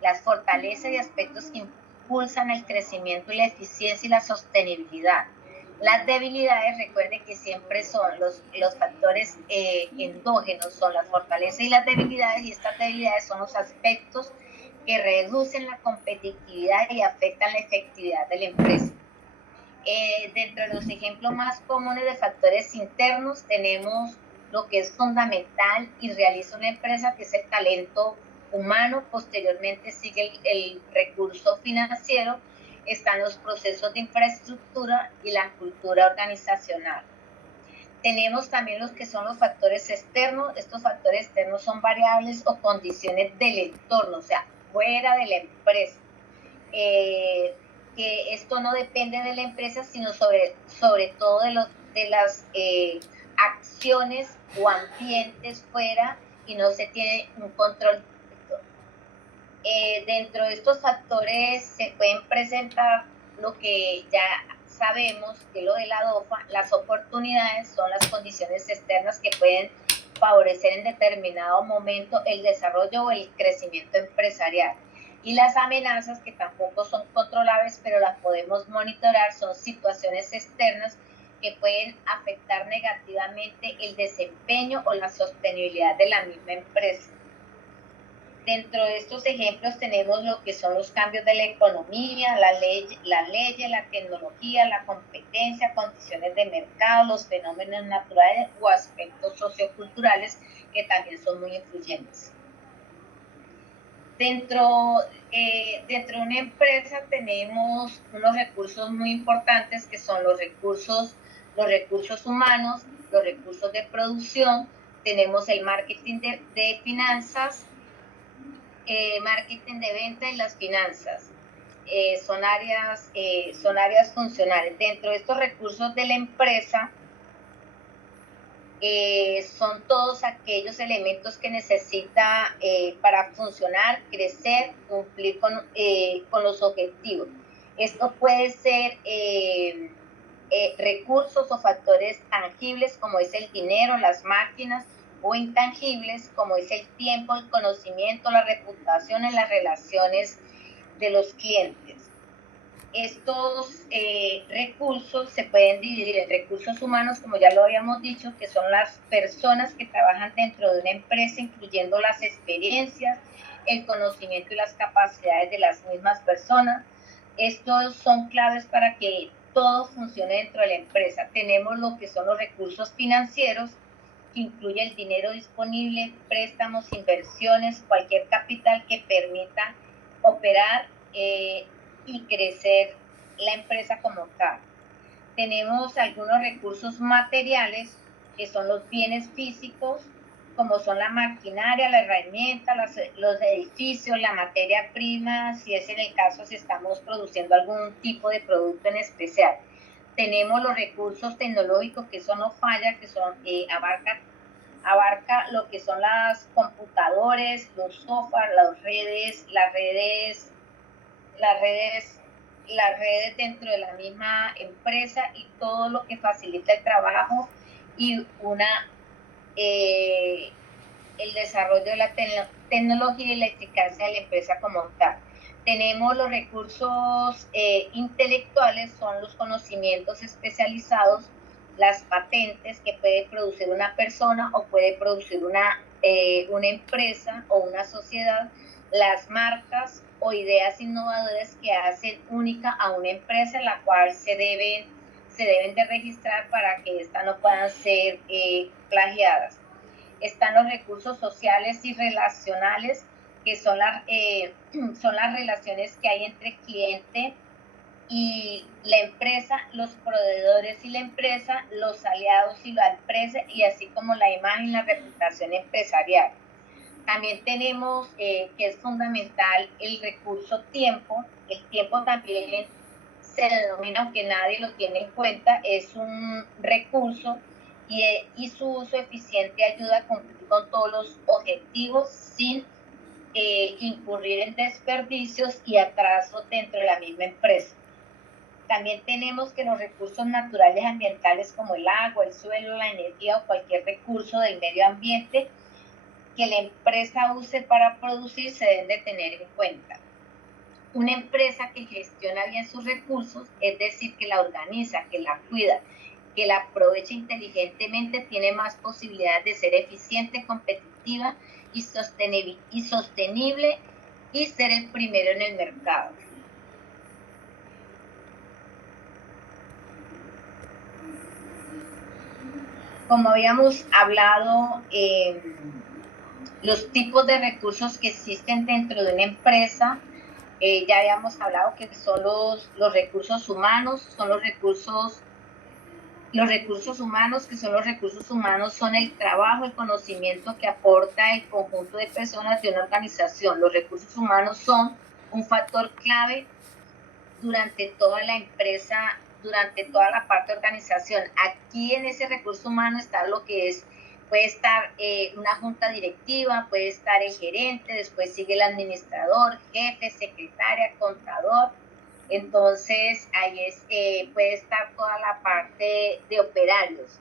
las fortalezas y aspectos que impulsan el crecimiento y la eficiencia y la sostenibilidad. Las debilidades, recuerden que siempre son los factores endógenos, son las fortalezas y las debilidades, y estas debilidades son los aspectos que reducen la competitividad y afectan la efectividad de la empresa. Dentro de los ejemplos más comunes de factores internos tenemos lo que es fundamental y realiza una empresa, que es el talento humano, posteriormente sigue el recurso financiero, están los procesos de infraestructura y la cultura organizacional. Tenemos también los que son los factores externos. Estos factores externos son variables o condiciones del entorno, o sea, fuera de la empresa. Que esto no depende de la empresa, sino sobre todo de las acciones o ambientes fuera, y no se tiene un control. Dentro de estos factores se pueden presentar lo que ya sabemos, que lo de la DOFA, las oportunidades son las condiciones externas que pueden favorecer en determinado momento el desarrollo o el crecimiento empresarial. Y las amenazas, que tampoco son controlables, pero las podemos monitorar, son situaciones externas que pueden afectar negativamente el desempeño o la sostenibilidad de la misma empresa. Dentro de estos ejemplos tenemos lo que son los cambios de la economía, las leyes, la tecnología, la competencia, condiciones de mercado, los fenómenos naturales o aspectos socioculturales que también son muy influyentes. Dentro de una empresa tenemos unos recursos muy importantes que son los recursos humanos, los recursos de producción, tenemos el marketing de finanzas, marketing de venta y las finanzas. Son áreas funcionales. Dentro de estos recursos de la empresa son todos aquellos elementos que necesita para funcionar, crecer, cumplir con los objetivos. Esto puede ser recursos o factores tangibles como es el dinero, las máquinas, o intangibles como es el tiempo, el conocimiento, la reputación en las relaciones de los clientes. Estos recursos se pueden dividir en recursos humanos, como ya lo habíamos dicho, que son las personas que trabajan dentro de una empresa, incluyendo las experiencias, el conocimiento y las capacidades de las mismas personas. Estos son claves para que todo funcione dentro de la empresa. Tenemos lo que son los recursos financieros, que incluye el dinero disponible, préstamos, inversiones, cualquier capital que permita operar y crecer la empresa como tal. Tenemos algunos recursos materiales, que son los bienes físicos, como son la maquinaria, la herramienta, los edificios, la materia prima, si es en el caso si estamos produciendo algún tipo de producto en especial. Tenemos los recursos tecnológicos, que eso no falla, que son abarca lo que son las computadores, los software, las redes dentro de la misma empresa y todo lo que facilita el trabajo y el desarrollo de la tecnología y la eficacia de la empresa como tal. Tenemos los recursos intelectuales, son los conocimientos especializados, las patentes que puede producir una persona o puede producir una empresa o una sociedad, las marcas o ideas innovadoras que hacen única a una empresa, la cual se deben de registrar para que éstas no puedan ser plagiadas. Están los recursos sociales y relacionales, que son las relaciones que hay entre cliente y la empresa, los proveedores y la empresa, los aliados y la empresa, y así como la imagen y la reputación empresarial. También tenemos que es fundamental el recurso tiempo. El tiempo también se denomina, aunque nadie lo tiene en cuenta, es un recurso y su uso eficiente ayuda a cumplir con todos los objetivos sin incurrir en desperdicios y atrasos dentro de la misma empresa. También tenemos que los recursos naturales ambientales como el agua, el suelo, la energía o cualquier recurso del medio ambiente que la empresa use para producir se deben de tener en cuenta. Una empresa que gestiona bien sus recursos, es decir, que la organiza, que la cuida, que la aprovecha inteligentemente, tiene más posibilidades de ser eficiente, competitiva y sostenible y ser el primero en el mercado. Como habíamos hablado, Los tipos de recursos que existen dentro de una empresa, ya habíamos hablado que son los recursos humanos, son los recursos humanos, que son los recursos humanos, son el trabajo, el conocimiento que aporta el conjunto de personas de una organización. Los recursos humanos son un factor clave durante toda la empresa, durante toda la parte de organización. Aquí en ese recurso humano está lo que es, puede estar una junta directiva, puede estar el gerente, después sigue el administrador, jefe, secretaria, contador. Entonces ahí puede estar toda la parte de operarios.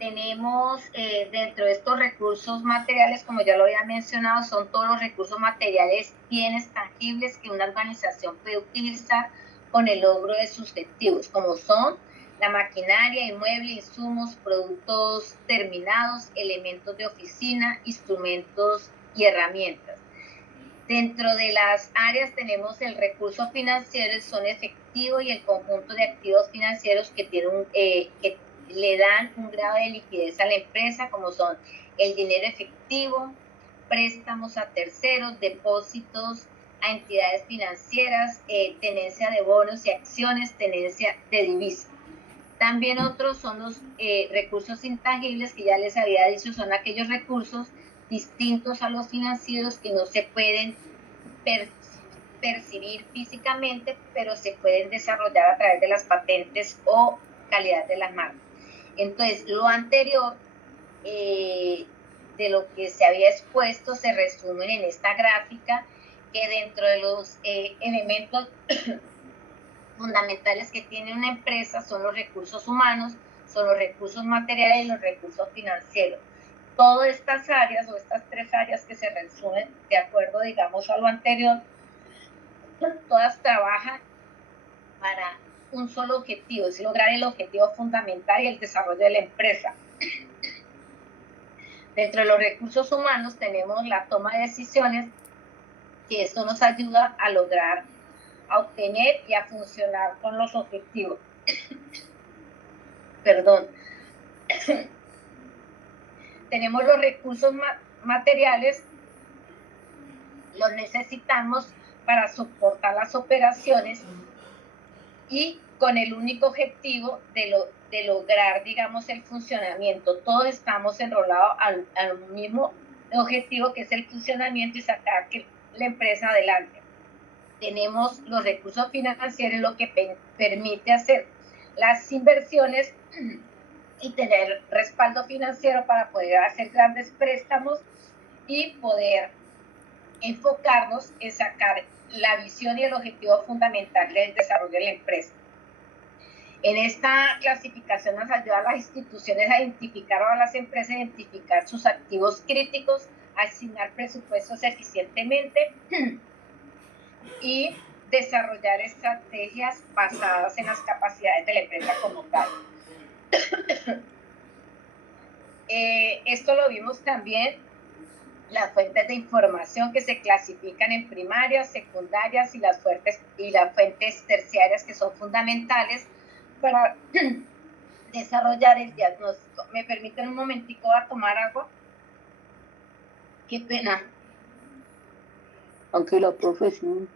Tenemos dentro de estos recursos materiales, como ya lo había mencionado, son todos los recursos materiales, bienes tangibles que una organización puede utilizar con el logro de sus objetivos, como son la maquinaria, inmueble, insumos, productos terminados, elementos de oficina, instrumentos y herramientas. Dentro de las áreas tenemos el recurso financiero, son efectivo y el conjunto de activos financieros que que le dan un grado de liquidez a la empresa, como son el dinero efectivo, préstamos a terceros, depósitos a entidades financieras, tenencia de bonos y acciones, tenencia de divisas. También otros son los recursos intangibles que ya les había dicho, son aquellos recursos distintos a los financieros que no se pueden percibir físicamente, pero se pueden desarrollar a través de las patentes o calidad de las marcas. Entonces, lo anterior de lo que se había expuesto se resumen en esta gráfica, que dentro de los elementos fundamentales que tiene una empresa son los recursos humanos, son los recursos materiales y los recursos financieros. Todas estas áreas o estas tres áreas que se resumen de acuerdo, digamos, a lo anterior, todas trabajan para un solo objetivo, es lograr el objetivo fundamental y el desarrollo de la empresa. Dentro de los recursos humanos tenemos la toma de decisiones, que esto nos ayuda a lograr, a obtener y a funcionar con los objetivos. Perdón. Tenemos los recursos materiales, los necesitamos para soportar las operaciones y con el único objetivo de lograr, digamos, el funcionamiento. Todos estamos enrolados al mismo objetivo, que es el funcionamiento y sacar la empresa adelante. Tenemos los recursos financieros, lo que permite hacer las inversiones y tener respaldo financiero para poder hacer grandes préstamos y poder enfocarnos en sacar la visión y el objetivo fundamental del desarrollo de la empresa. En esta clasificación nos ayuda a las instituciones a identificar o a las empresas a identificar sus activos críticos, a asignar presupuestos eficientemente y desarrollar estrategias basadas en las capacidades de la empresa como tal. Esto lo vimos también, las fuentes de información que se clasifican en primarias, secundarias y las fuentes terciarias, que son fundamentales para desarrollar el diagnóstico. ¿Me permiten un momentico a tomar agua? Qué pena. Aunque la profesión.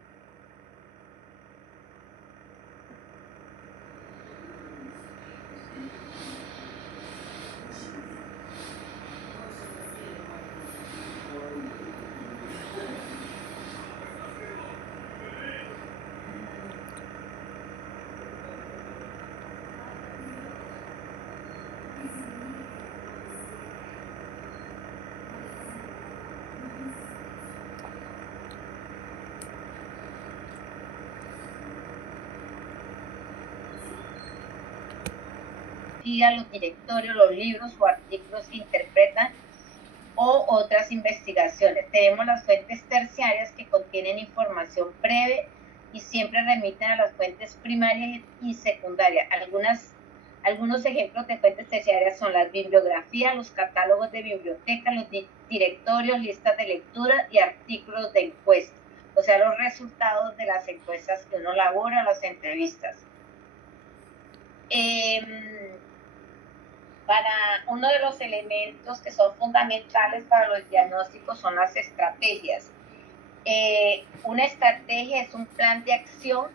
Los directorios, los libros o artículos que interpretan o otras investigaciones. Tenemos las fuentes terciarias, que contienen información breve y siempre remiten a las fuentes primarias y secundarias. Algunos ejemplos de fuentes terciarias son las bibliografías, los catálogos de biblioteca, los directorios, listas de lectura y artículos de encuesta, o sea, los resultados de las encuestas que uno elabora, las entrevistas. Para uno de los elementos que son fundamentales para los diagnósticos son las estrategias. Una estrategia es un plan de acción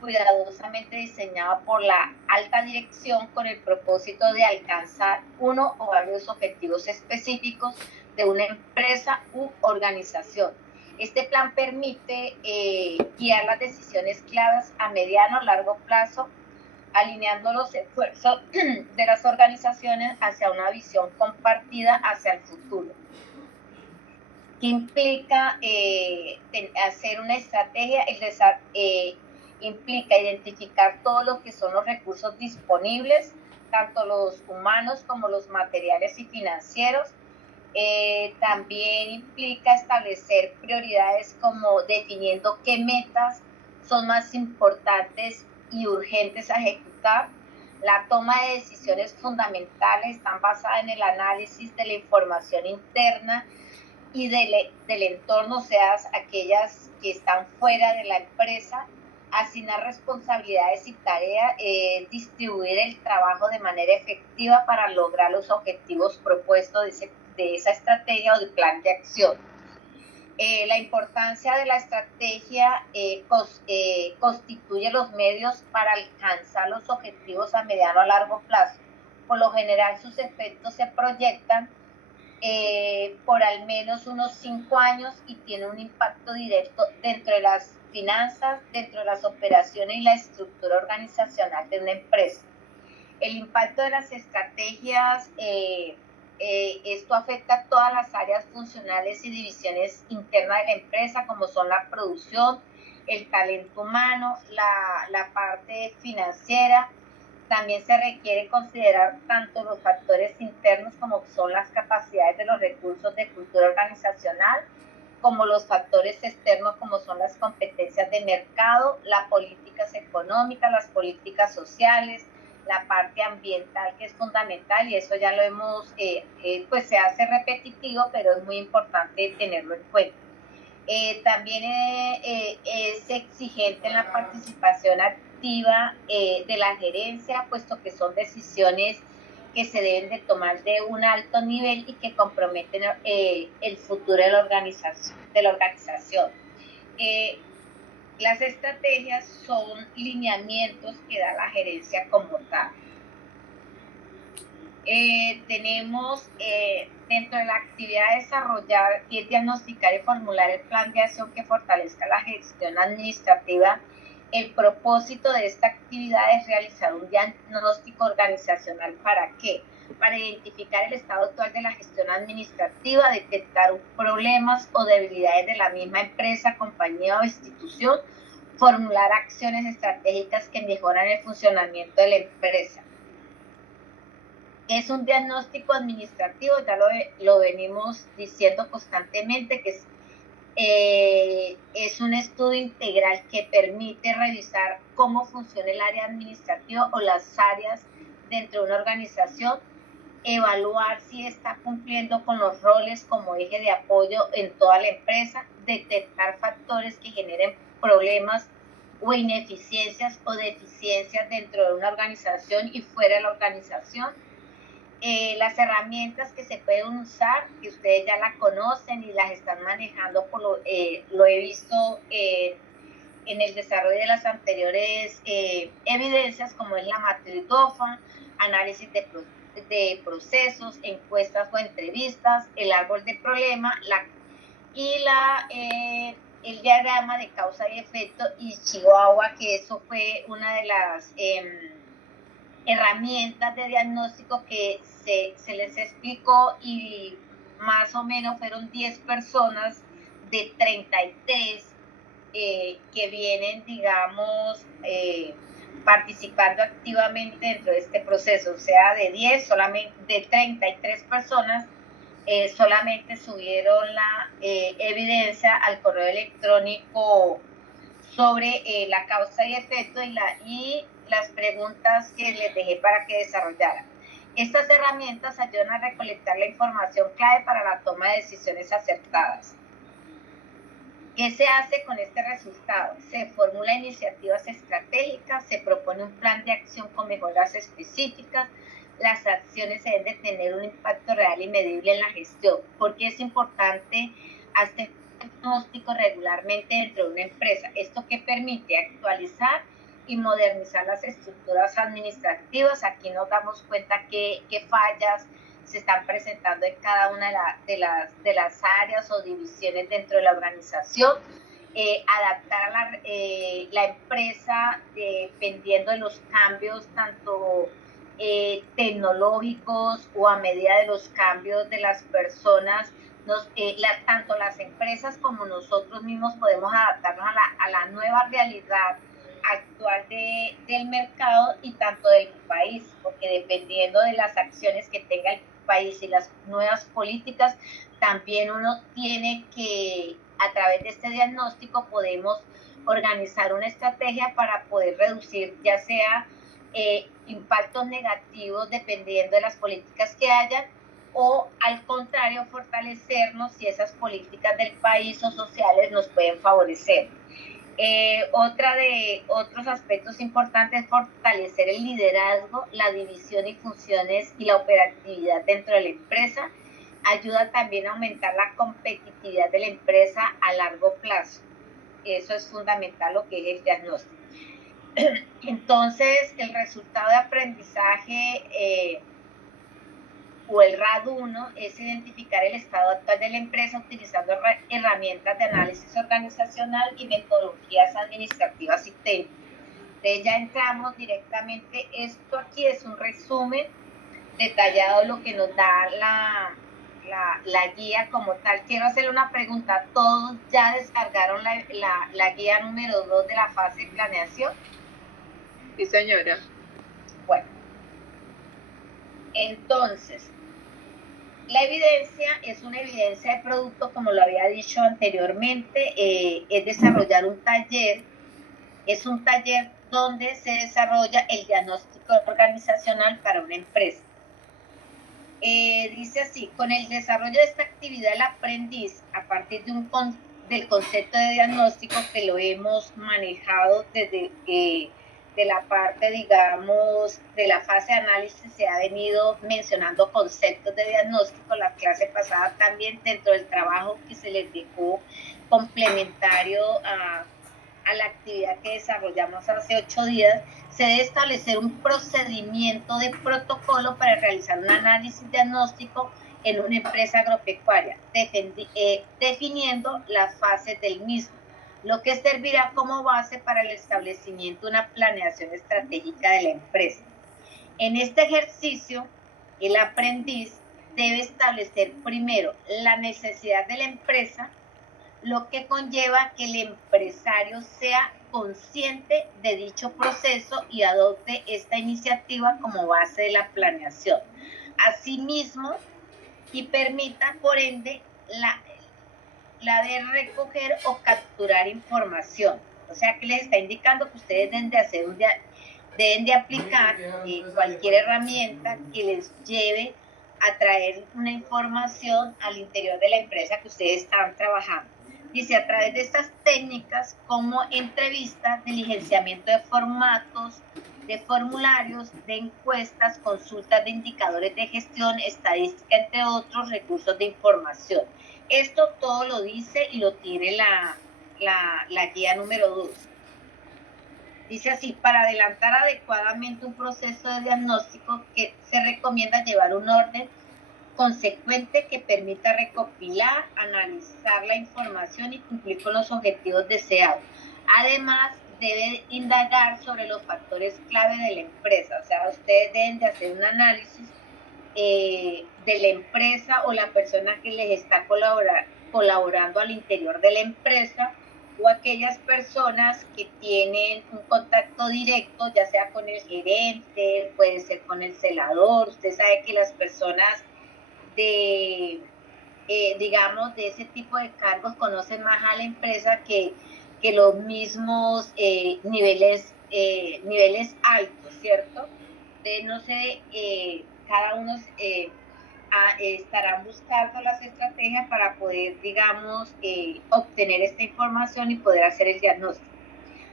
cuidadosamente diseñado por la alta dirección con el propósito de alcanzar uno o varios objetivos específicos de una empresa u organización. Este plan permite guiar las decisiones claves a mediano o largo plazo, alineando los esfuerzos de las organizaciones hacia una visión compartida hacia el futuro. ¿Qué implica hacer una estrategia? Implica identificar todo lo que son los recursos disponibles, tanto los humanos como los materiales y financieros. También implica establecer prioridades como definiendo qué metas son más importantes y urgentes a ejecutar. La toma de decisiones fundamentales están basadas en el análisis de la información interna y del entorno, o sea, aquellas que están fuera de la empresa, asignar responsabilidades y tareas, distribuir el trabajo de manera efectiva para lograr los objetivos propuestos de esa estrategia o del plan de acción. La importancia de la estrategia constituye los medios para alcanzar los objetivos a mediano a largo plazo. Por lo general, sus efectos se proyectan por al menos unos 5 años y tiene un impacto directo dentro de las finanzas, dentro de las operaciones y la estructura organizacional de una empresa. El impacto de las estrategias, esto afecta a todas las áreas funcionales y divisiones internas de la empresa, como son la producción, el talento humano, la parte financiera. También se requiere considerar tanto los factores internos como son las capacidades de los recursos de cultura organizacional, como los factores externos como son las competencias de mercado, las políticas económicas, las políticas sociales, la parte ambiental, que es fundamental, y eso ya lo hemos, pues se hace repetitivo, pero es muy importante tenerlo en cuenta. También es exigente en la participación activa de la gerencia, puesto que son decisiones que se deben de tomar de un alto nivel y que comprometen el futuro de la organización. Las estrategias son lineamientos que da la gerencia como tal. Tenemos dentro de la actividad de desarrollar y diagnosticar y formular el plan de acción que fortalezca la gestión administrativa. El propósito de esta actividad es realizar un diagnóstico organizacional. ¿Para qué? Para identificar el estado actual de la gestión administrativa, detectar problemas o debilidades de la misma empresa, compañía o institución, formular acciones estratégicas que mejoran el funcionamiento de la empresa. Es un diagnóstico administrativo, ya lo venimos diciendo constantemente, que es un estudio integral que permite revisar cómo funciona el área administrativa o las áreas dentro de una organización, evaluar si está cumpliendo con los roles como eje de apoyo en toda la empresa, detectar factores que generen problemas o ineficiencias o deficiencias dentro de una organización y fuera de la organización. Las herramientas que se pueden usar, que ustedes ya la conocen y las están manejando, lo he visto en el desarrollo de las anteriores evidencias, como es la matriz GOFA, análisis de procesos, encuestas o entrevistas, el árbol de problema el diagrama de causa y efecto y Chihuahua, que eso fue una de las herramientas de diagnóstico que se les explicó, y más o menos fueron 10 personas de 33 que vienen, digamos, participando activamente dentro de este proceso. O sea, de 10, solamente de 33 personas, solamente subieron la evidencia al correo electrónico sobre la causa y efecto y las preguntas que les dejé para que desarrollaran. Estas herramientas ayudan a recolectar la información clave para la toma de decisiones acertadas. ¿Qué se hace con este resultado? Se formula iniciativas estratégicas, se propone un plan de acción con mejoras específicas, las acciones deben de tener un impacto real y medible en la gestión. Porque es importante hacer diagnóstico regularmente dentro de una empresa. Esto que permite actualizar y modernizar las estructuras administrativas. Aquí nos damos cuenta que fallas se están presentando en cada una de las áreas o divisiones dentro de la organización. Adaptar a la empresa dependiendo de los cambios tanto tecnológicos o a medida de los cambios de las personas. Tanto las empresas como nosotros mismos podemos adaptarnos a la nueva realidad actual del mercado y tanto del país, porque dependiendo de las acciones que tenga el país y las nuevas políticas, también uno tiene que, a través de este diagnóstico, podemos organizar una estrategia para poder reducir ya sea impactos negativos dependiendo de las políticas que hayan, o al contrario, fortalecernos si esas políticas del país o sociales nos pueden favorecer. Otra de otros aspectos importantes es fortalecer el liderazgo, la división y funciones y la operatividad dentro de la empresa. Ayuda también a aumentar la competitividad de la empresa a largo plazo. Eso es fundamental, lo que es el diagnóstico. Entonces, el resultado de aprendizaje o el RAD1 es identificar el estado actual de la empresa utilizando herramientas de análisis organizacional y metodologías administrativas y técnicas. Entonces ya entramos directamente, esto aquí es un resumen detallado de lo que nos da la guía como tal. Quiero hacerle una pregunta, ¿todos ya descargaron la guía número 2 de la fase de planeación? Sí, señora. Bueno, entonces, la evidencia es una evidencia de producto, como lo había dicho anteriormente, es desarrollar un taller, es un taller donde se desarrolla el diagnóstico organizacional para una empresa. Dice así, con el desarrollo de esta actividad el aprendiz, a partir del concepto de diagnóstico que lo hemos manejado desde de la parte, digamos, de la fase de análisis, se ha venido mencionando conceptos de diagnóstico. La clase pasada también, dentro del trabajo que se les dejó complementario a la actividad que desarrollamos hace 8 días, se debe establecer un procedimiento de protocolo para realizar un análisis diagnóstico en una empresa agropecuaria, definiendo las fases del mismo, lo que servirá como base para el establecimiento de una planeación estratégica de la empresa. En este ejercicio, el aprendiz debe establecer primero la necesidad de la empresa, lo que conlleva que el empresario sea consciente de dicho proceso y adopte esta iniciativa como base de la planeación. Asimismo, y permita, por ende, la de recoger o capturar información. O sea, que les está indicando que ustedes deben de aplicar cualquier herramienta que les lleve a traer una información al interior de la empresa que ustedes están trabajando. Dice, a través de estas técnicas como entrevistas, diligenciamiento de formatos, de formularios, de encuestas, consultas de indicadores de gestión, estadística, entre otros recursos de información. Esto todo lo dice y lo tiene la guía número 2. Dice así, para adelantar adecuadamente un proceso de diagnóstico, que se recomienda llevar un orden consecuente que permita recopilar, analizar la información y cumplir con los objetivos deseados. Además, debe indagar sobre los factores clave de la empresa. O sea, ustedes deben de hacer un análisis de la empresa o la persona que les está colaborando al interior de la empresa, o aquellas personas que tienen un contacto directo, ya sea con el gerente, puede ser con el celador. Usted sabe que las personas digamos, de ese tipo de cargos conocen más a la empresa que los mismos niveles altos, ¿cierto? De no sé, cada uno estarán buscando las estrategias para poder, digamos, obtener esta información y poder hacer el diagnóstico.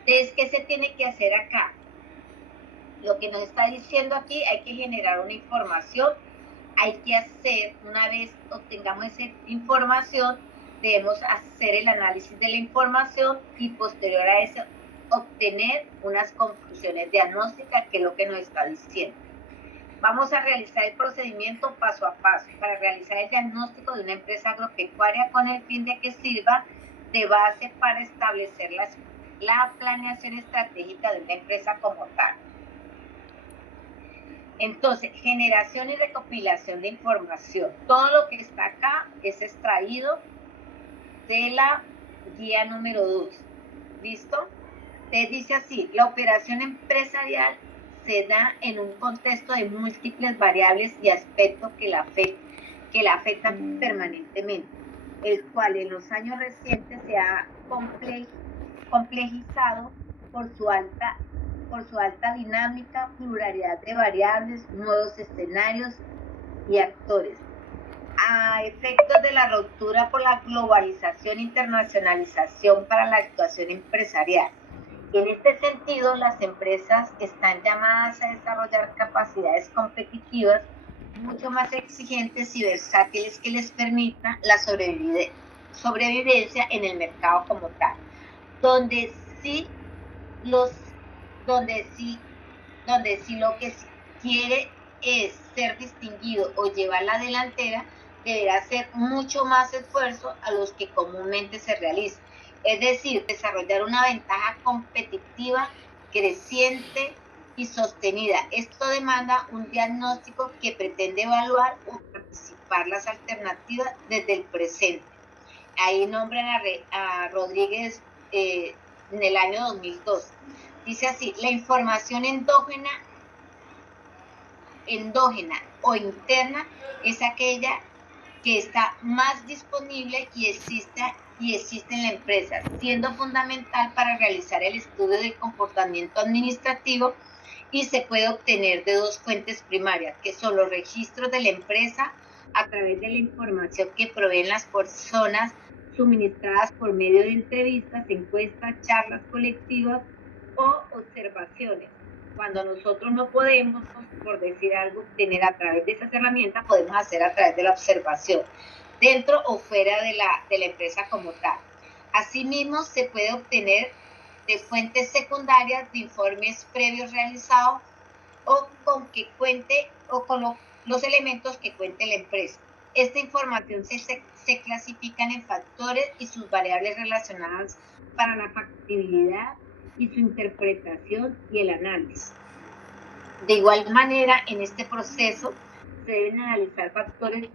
Entonces, ¿qué se tiene que hacer acá? lo que nos está diciendo aquí, hay que generar una información, hay que hacer, una vez obtengamos esa información, debemos hacer el análisis de la información y posterior a eso obtener unas conclusiones diagnósticas, que es lo que nos está diciendo. Vamos a realizar el procedimiento paso a paso para realizar el diagnóstico de una empresa agropecuaria con el fin de que sirva de base para establecer la planeación estratégica de una empresa como tal. Entonces, generación y recopilación de información. Todo lo que está acá es extraído de la guía número 2. ¿Listo? Te dice así: la operación empresarial se da en un contexto de múltiples variables y aspectos que la afectan permanentemente, el cual en los años recientes se ha complejizado por su alta dinámica, pluralidad de variables, nuevos escenarios y actores. A efectos de la ruptura por la globalización e internacionalización para la actuación empresarial. En este sentido, las empresas están llamadas a desarrollar capacidades competitivas mucho más exigentes y versátiles que les permitan la sobrevivencia en el mercado como tal, donde sí lo que quiere es ser distinguido o llevar la delantera, deberá hacer mucho más esfuerzo a los que comúnmente se realizan. Es decir, desarrollar una ventaja competitiva creciente y sostenida. Esto demanda un diagnóstico que pretende evaluar o participar las alternativas desde el presente. Ahí nombran a Rodríguez en el año 2002. Dice así: la información endógena o interna es aquella que está más disponible y existe en la empresa, siendo fundamental para realizar el estudio del comportamiento administrativo, y se puede obtener de dos fuentes primarias, que son los registros de la empresa a través de la información que proveen las personas suministradas por medio de entrevistas, encuestas, charlas colectivas o observaciones. Cuando nosotros no podemos, por decir algo, obtener a través de esas herramientas, podemos hacer a través de la observación, dentro o fuera de la empresa como tal. Asimismo, se puede obtener de fuentes secundarias de informes previos realizados o con los elementos que cuente la empresa. Esta información se clasifican en factores y sus variables relacionadas para la factibilidad y su interpretación y el análisis. De igual manera, en este proceso se deben analizar factores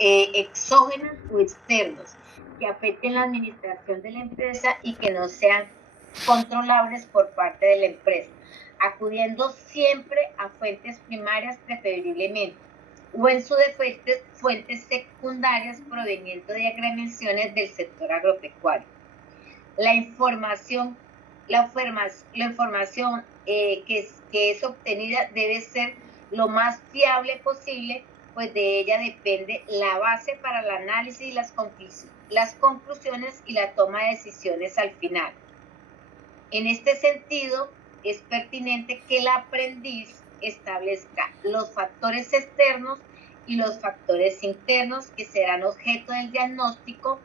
exógenos o externos que afecten la administración de la empresa y que no sean controlables por parte de la empresa, acudiendo siempre a fuentes primarias preferiblemente, o en su defecto fuentes secundarias provenientes de agremiaciones del sector agropecuario. La información que es obtenida debe ser lo más fiable posible, pues de ella depende la base para el análisis y las conclusiones y la toma de decisiones al final. En este sentido, es pertinente que el aprendiz establezca los factores externos y los factores internos que serán objeto del diagnóstico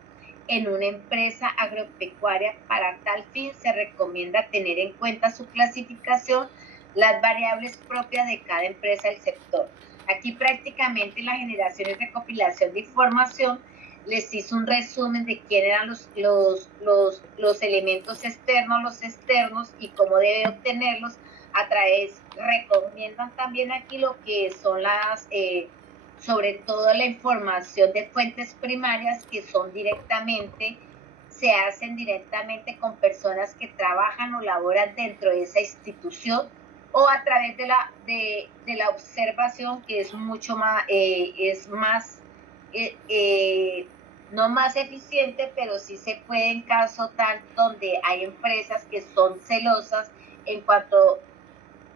en una empresa agropecuaria. Para tal fin, se recomienda tener en cuenta su clasificación, las variables propias de cada empresa del sector. Aquí prácticamente la generación y recopilación de información les hizo un resumen de quién eran los elementos externos y cómo debe obtenerlos a través. Recomiendan también aquí lo que son sobre todo la información de fuentes primarias, que se hacen directamente con personas que trabajan o laboran dentro de esa institución, o a través de la observación, que es mucho más, no más eficiente, pero sí se puede en caso tal donde hay empresas que son celosas en cuanto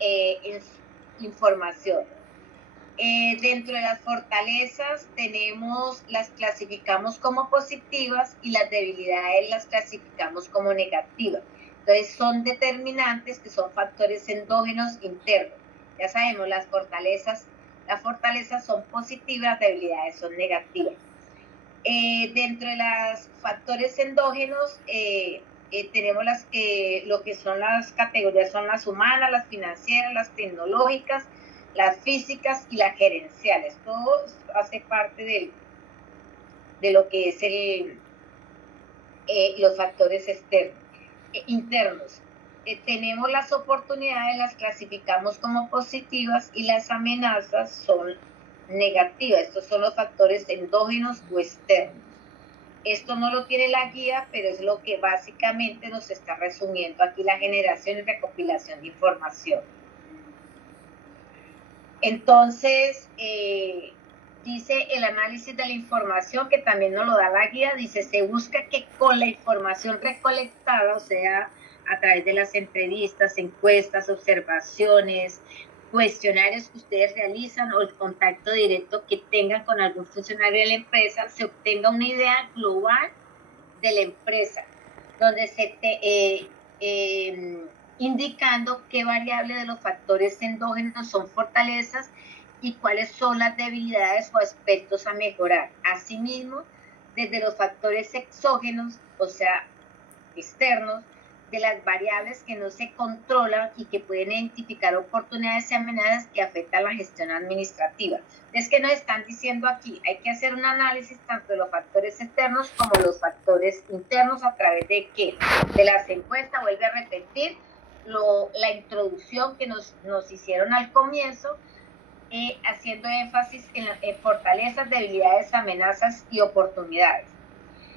a información. Dentro de las fortalezas las clasificamos como positivas y las debilidades las clasificamos como negativas. Entonces son determinantes que son factores endógenos internos. Ya sabemos, las fortalezas son positivas, las debilidades son negativas. Dentro de los factores endógenos tenemos lo que son las categorías, son las humanas, las financieras, las tecnológicas, las físicas y las gerenciales. Todo hace parte de lo que es los factores internos. Tenemos las oportunidades, las clasificamos como positivas y las amenazas son negativas. Estos son los factores endógenos o externos. Esto no lo tiene la guía, pero es lo que básicamente nos está resumiendo aquí la generación y recopilación de información. Entonces, dice el análisis de la información, que también nos lo da la guía, dice, se busca que con la información recolectada, o sea, a través de las entrevistas, encuestas, observaciones, cuestionarios que ustedes realizan o el contacto directo que tengan con algún funcionario de la empresa, se obtenga una idea global de la empresa, donde indicando qué variable de los factores endógenos son fortalezas y cuáles son las debilidades o aspectos a mejorar. Asimismo, desde los factores exógenos, o sea, externos, de las variables que no se controlan y que pueden identificar oportunidades y amenazas que afectan la gestión administrativa. Es que nos están diciendo aquí, hay que hacer un análisis tanto de los factores externos como los factores internos. ¿A través de qué? De las encuestas. Vuelve a repetir la introducción que nos hicieron al comienzo, haciendo énfasis en fortalezas, debilidades, amenazas y oportunidades.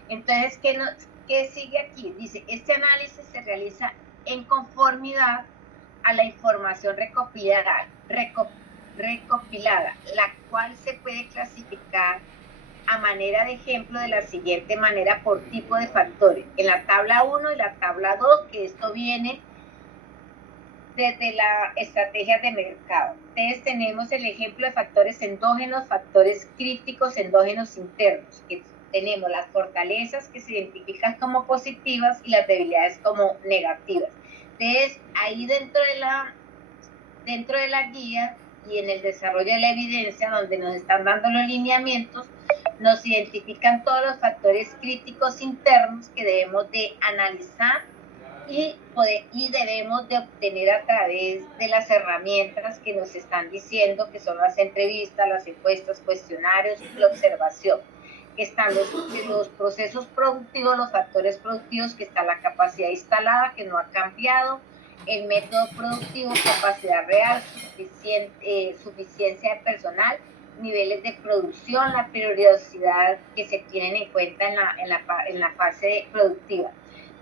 Entonces, ¿qué sigue aquí? Dice, este análisis se realiza en conformidad a la información recopilada, la cual se puede clasificar a manera de ejemplo de la siguiente manera por tipo de factores. En la tabla 1 y la tabla 2, que esto viene desde la estrategia de mercado. Entonces tenemos el ejemplo de factores endógenos, factores críticos, endógenos internos, que tenemos las fortalezas que se identifican como positivas y las debilidades como negativas. Entonces, ahí dentro de la guía y en el desarrollo de la evidencia, donde nos están dando los lineamientos, nos identifican todos los factores críticos internos que debemos de analizar y debemos de obtener a través de las herramientas que nos están diciendo, que son las entrevistas, las encuestas, cuestionarios y la observación. Están los procesos productivos, los factores productivos, que está la capacidad instalada, que no ha cambiado, el método productivo, capacidad real, suficiencia de personal, niveles de producción, la periodicidad que se tienen en cuenta en la fase productiva.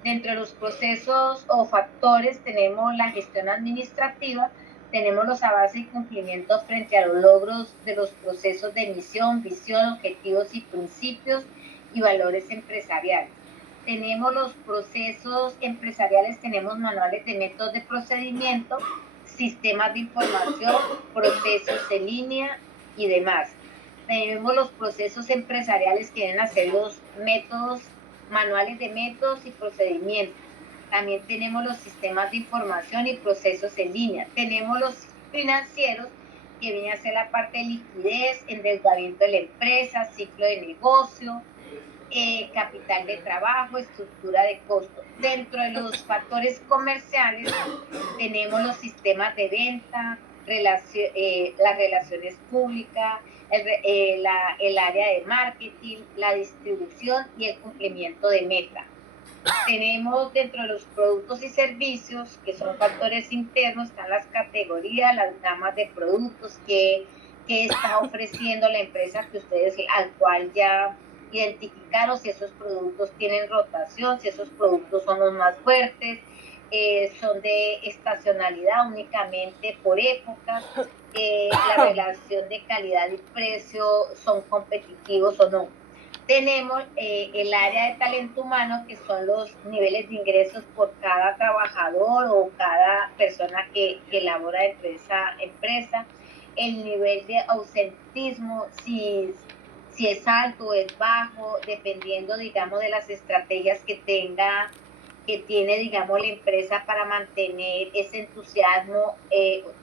Dentro de los procesos o factores tenemos la gestión administrativa, tenemos los avances y cumplimientos frente a los logros de los procesos de misión, visión, objetivos y principios y valores empresariales. Tenemos los procesos empresariales, tenemos manuales de métodos de procedimiento, sistemas de información, procesos en línea y demás. Tenemos los procesos empresariales que deben hacer los métodos, manuales de métodos y procedimientos. También tenemos los sistemas de información y procesos en línea. Tenemos los financieros, que viene a ser la parte de liquidez, endeudamiento de la empresa, ciclo de negocio, capital de trabajo, estructura de costo. Dentro de los factores comerciales tenemos los sistemas de venta, las relaciones públicas, el área de marketing, la distribución y el cumplimiento de meta. Tenemos dentro de los productos y servicios, que son factores internos, están las categorías, las gamas de productos que está ofreciendo la empresa, que ustedes al cual ya identificaron, si esos productos tienen rotación, si esos productos son los más fuertes, son de estacionalidad únicamente por épocas, la relación de calidad y precio son competitivos o no. Tenemos el área de talento humano, que son los niveles de ingresos por cada trabajador o cada persona que labora dentro de esa empresa, el nivel de ausentismo, si es alto o es bajo, dependiendo, digamos, de las estrategias que tenga que tiene, digamos, la empresa para mantener ese entusiasmo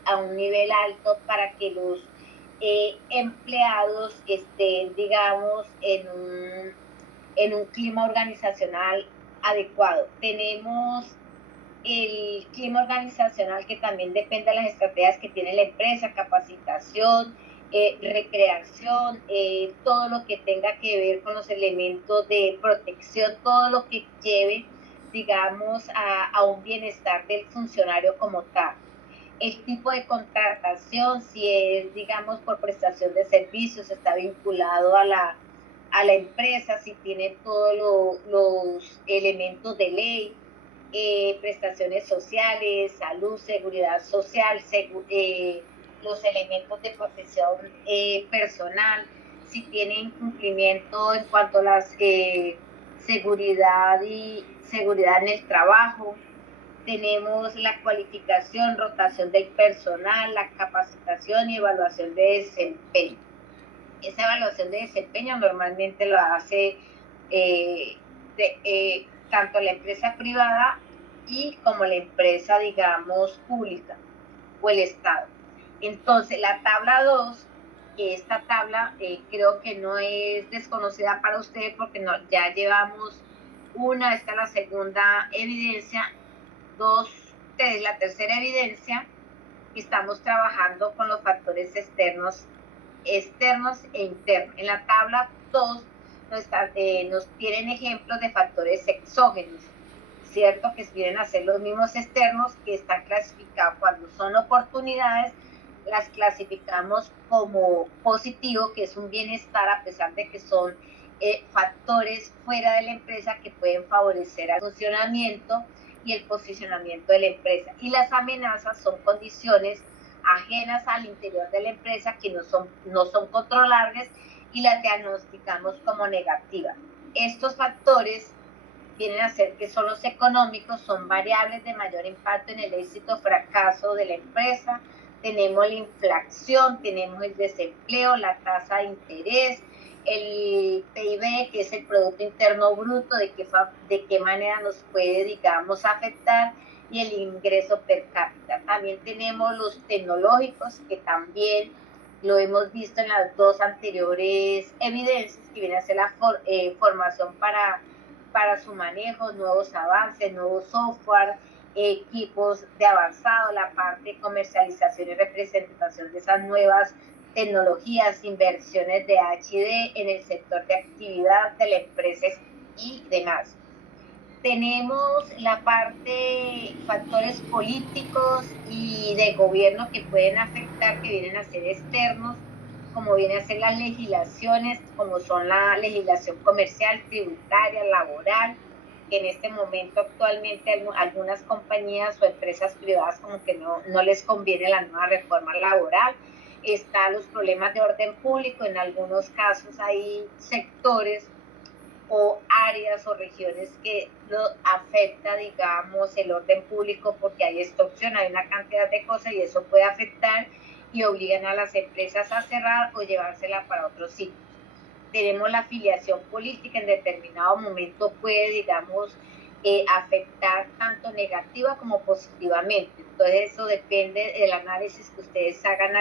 a un nivel alto para que los empleados estén, digamos, en un clima organizacional adecuado. Tenemos el clima organizacional que también depende de las estrategias que tiene la empresa, capacitación, recreación, todo lo que tenga que ver con los elementos de protección, todo lo que lleve, digamos, a un bienestar del funcionario como tal. El tipo de contratación, si es, digamos, por prestación de servicios, está vinculado a la empresa, si tiene todos los elementos de ley, prestaciones sociales, salud, seguridad social, los elementos de protección personal, si tienen cumplimiento en cuanto a la seguridad en el trabajo. Tenemos la cualificación, rotación del personal, la capacitación y evaluación de desempeño. Esa evaluación de desempeño normalmente lo hace tanto la empresa privada y como la empresa, digamos, pública o el Estado. Entonces, la tabla 2, que esta tabla creo que no es desconocida para ustedes porque ya llevamos esta es la segunda evidencia, 2, 3, la tercera evidencia, que estamos trabajando con los factores externos e internos. En la tabla 2 nos tienen ejemplos de factores exógenos, ¿cierto? Que vienen a ser los mismos externos que están clasificados cuando son oportunidades, las clasificamos como positivo, que es un bienestar a pesar de que son factores fuera de la empresa que pueden favorecer el funcionamiento y el posicionamiento de la empresa. Y las amenazas son condiciones ajenas al interior de la empresa que no son controlables y las diagnosticamos como negativas. Estos factores vienen a ser que son los económicos, son variables de mayor impacto en el éxito o fracaso de la empresa. Tenemos la inflación, tenemos el desempleo, la tasa de interés, el PIB, que es el Producto Interno Bruto, de qué manera nos puede, digamos, afectar, y el ingreso per cápita. También tenemos los tecnológicos, que también lo hemos visto en las dos anteriores evidencias, que viene a ser la formación para su manejo, nuevos avances, nuevos software, equipos de avanzado, la parte de comercialización y representación de esas nuevas tecnologías, inversiones de H&D en el sector de actividad de la empresa y demás. Tenemos la parte, factores políticos y de gobierno que pueden afectar, que vienen a ser externos, como vienen a ser las legislaciones, como son la legislación comercial, tributaria, laboral, que en este momento actualmente algunas compañías o empresas privadas como que no les conviene la nueva reforma laboral. Están los problemas de orden público, en algunos casos hay sectores o áreas o regiones que lo afecta, digamos, el orden público porque hay extorsión, hay una cantidad de cosas y eso puede afectar y obligan a las empresas a cerrar o llevársela para otros sitios. Tenemos la afiliación política, en determinado momento puede, digamos, afectar tanto negativa como positivamente. Entonces eso depende del análisis que ustedes hagan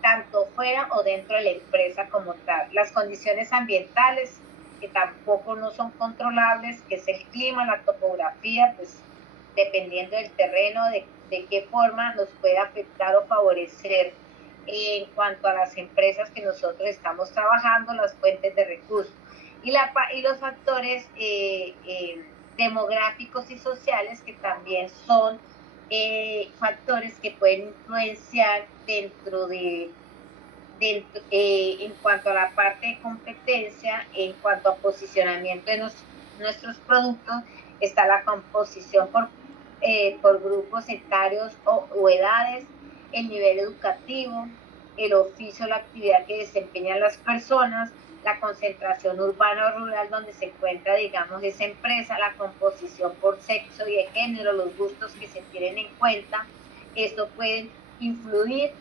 tanto fuera o dentro de la empresa como tal. Las condiciones ambientales, que tampoco no son controlables, que es el clima, la topografía, pues dependiendo del terreno, de qué forma nos puede afectar o favorecer en cuanto a las empresas que nosotros estamos trabajando, las fuentes de recursos. Y los factores demográficos y sociales, que también son factores que pueden influenciar en cuanto a la parte de competencia, en cuanto a posicionamiento de nuestros productos. Está la composición por grupos etarios o edades, el nivel educativo, el oficio, la actividad que desempeñan las personas, la concentración urbana o rural donde se encuentra, digamos, esa empresa, la composición por sexo y de género, los gustos que se tienen en cuenta. Esto puede influir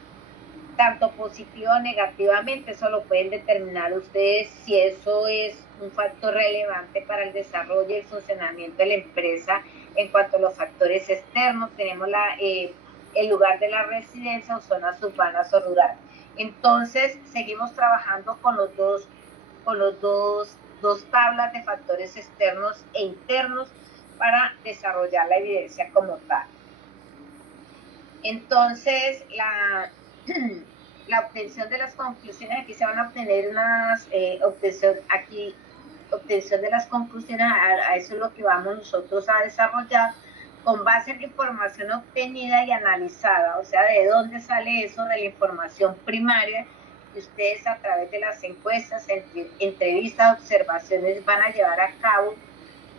tanto positivo o negativamente. Eso lo pueden determinar ustedes si eso es un factor relevante para el desarrollo y el funcionamiento de la empresa. En cuanto a los factores externos, tenemos el lugar de la residencia o zonas urbanas o rurales. Entonces, seguimos trabajando con los dos tablas de factores externos e internos para desarrollar la evidencia como tal. Entonces, la obtención de las conclusiones, aquí se van a obtener unas obtención de las conclusiones, a eso es lo que vamos nosotros a desarrollar con base en la información obtenida y analizada, o sea, de dónde sale eso, de la información primaria que ustedes a través de las encuestas, entrevistas, observaciones van a llevar a cabo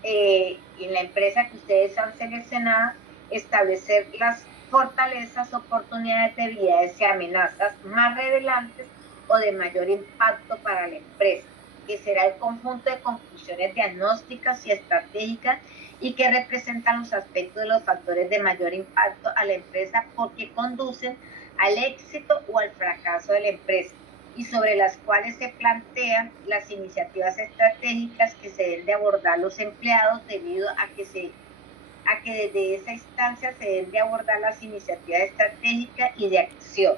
en la empresa que ustedes han seleccionado, establecer las fortalezas, oportunidades, debilidades y amenazas más relevantes o de mayor impacto para la empresa, que será el conjunto de conclusiones diagnósticas y estratégicas y que representan los aspectos de los factores de mayor impacto a la empresa porque conducen al éxito o al fracaso de la empresa y sobre las cuales se plantean las iniciativas estratégicas que se deben de abordar los empleados debido a que desde esa instancia se deben de abordar las iniciativas estratégicas y de acción.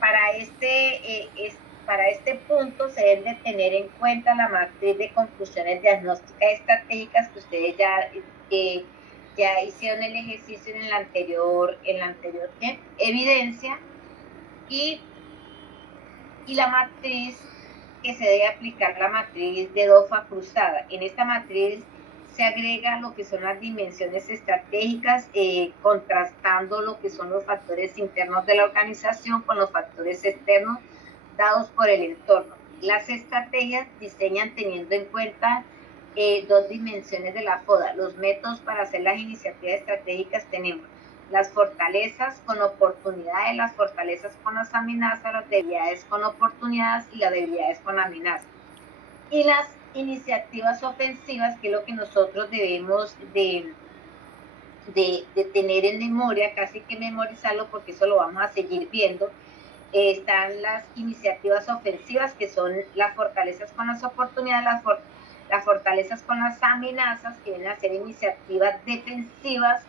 Para este punto se deben de tener en cuenta la matriz de conclusiones diagnósticas estratégicas que ustedes ya hicieron el ejercicio en la anterior evidencia y la matriz que se debe aplicar, la matriz de DOFA cruzada. En esta matriz se agrega lo que son las dimensiones estratégicas, contrastando lo que son los factores internos de la organización con los factores externos dados por el entorno. Las estrategias diseñan teniendo en cuenta dos dimensiones de la FODA. Los métodos para hacer las iniciativas estratégicas tenemos las fortalezas con oportunidades, las fortalezas con las amenazas, las debilidades con oportunidades y las debilidades con amenazas. Y las iniciativas ofensivas, que es lo que nosotros debemos de tener en memoria, casi que memorizarlo porque eso lo vamos a seguir viendo. Están las iniciativas ofensivas, que son las fortalezas con las oportunidades, las fortalezas con las amenazas, que vienen a ser iniciativas defensivas,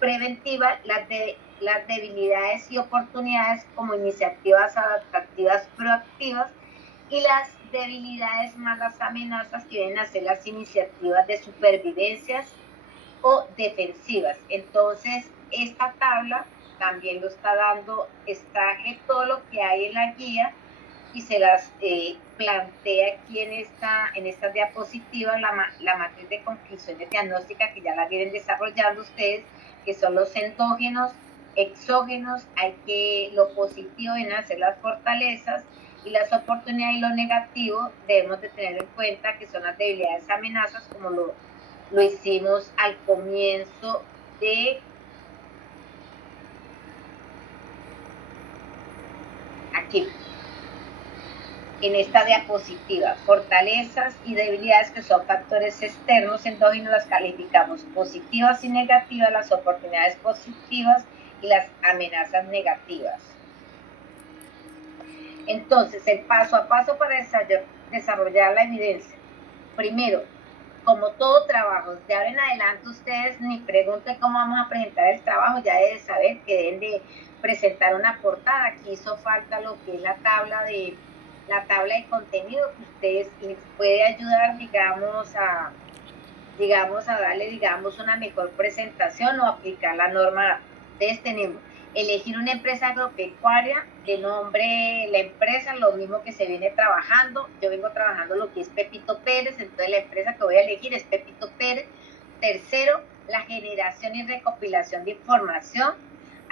preventivas, las debilidades y oportunidades como iniciativas adaptativas proactivas, y las debilidades más las amenazas que vienen a ser las iniciativas de supervivencias o defensivas. Entonces, esta tabla también lo está dando, extraje todo lo que hay en la guía y se las plantea aquí en esta diapositiva, la matriz de conclusiones diagnósticas que ya la vienen desarrollando ustedes, que son los endógenos, exógenos, lo positivo en hacer las fortalezas y las oportunidades, y lo negativo debemos de tener en cuenta que son las debilidades, amenazas, como lo hicimos al comienzo de aquí, en esta diapositiva. Fortalezas y debilidades, que son factores externos endógenos, las calificamos positivas y negativas, las oportunidades positivas y las amenazas negativas. Entonces, el paso a paso para desarrollar la evidencia. Primero, como todo trabajo, de ahora en adelante ustedes ni pregunten cómo vamos a presentar el trabajo, ya deben saber que deben de presentar una portada. Aquí hizo falta lo que es la tabla de contenido, que ustedes les puede ayudar, digamos, a darle, una mejor presentación o aplicar la norma. Entonces tenemos elegir una empresa agropecuaria, de nombre la empresa, lo mismo que se viene trabajando. Yo vengo trabajando lo que es Pepito Pérez, entonces la empresa que voy a elegir es Pepito Pérez. Tercero, la generación y recopilación de información.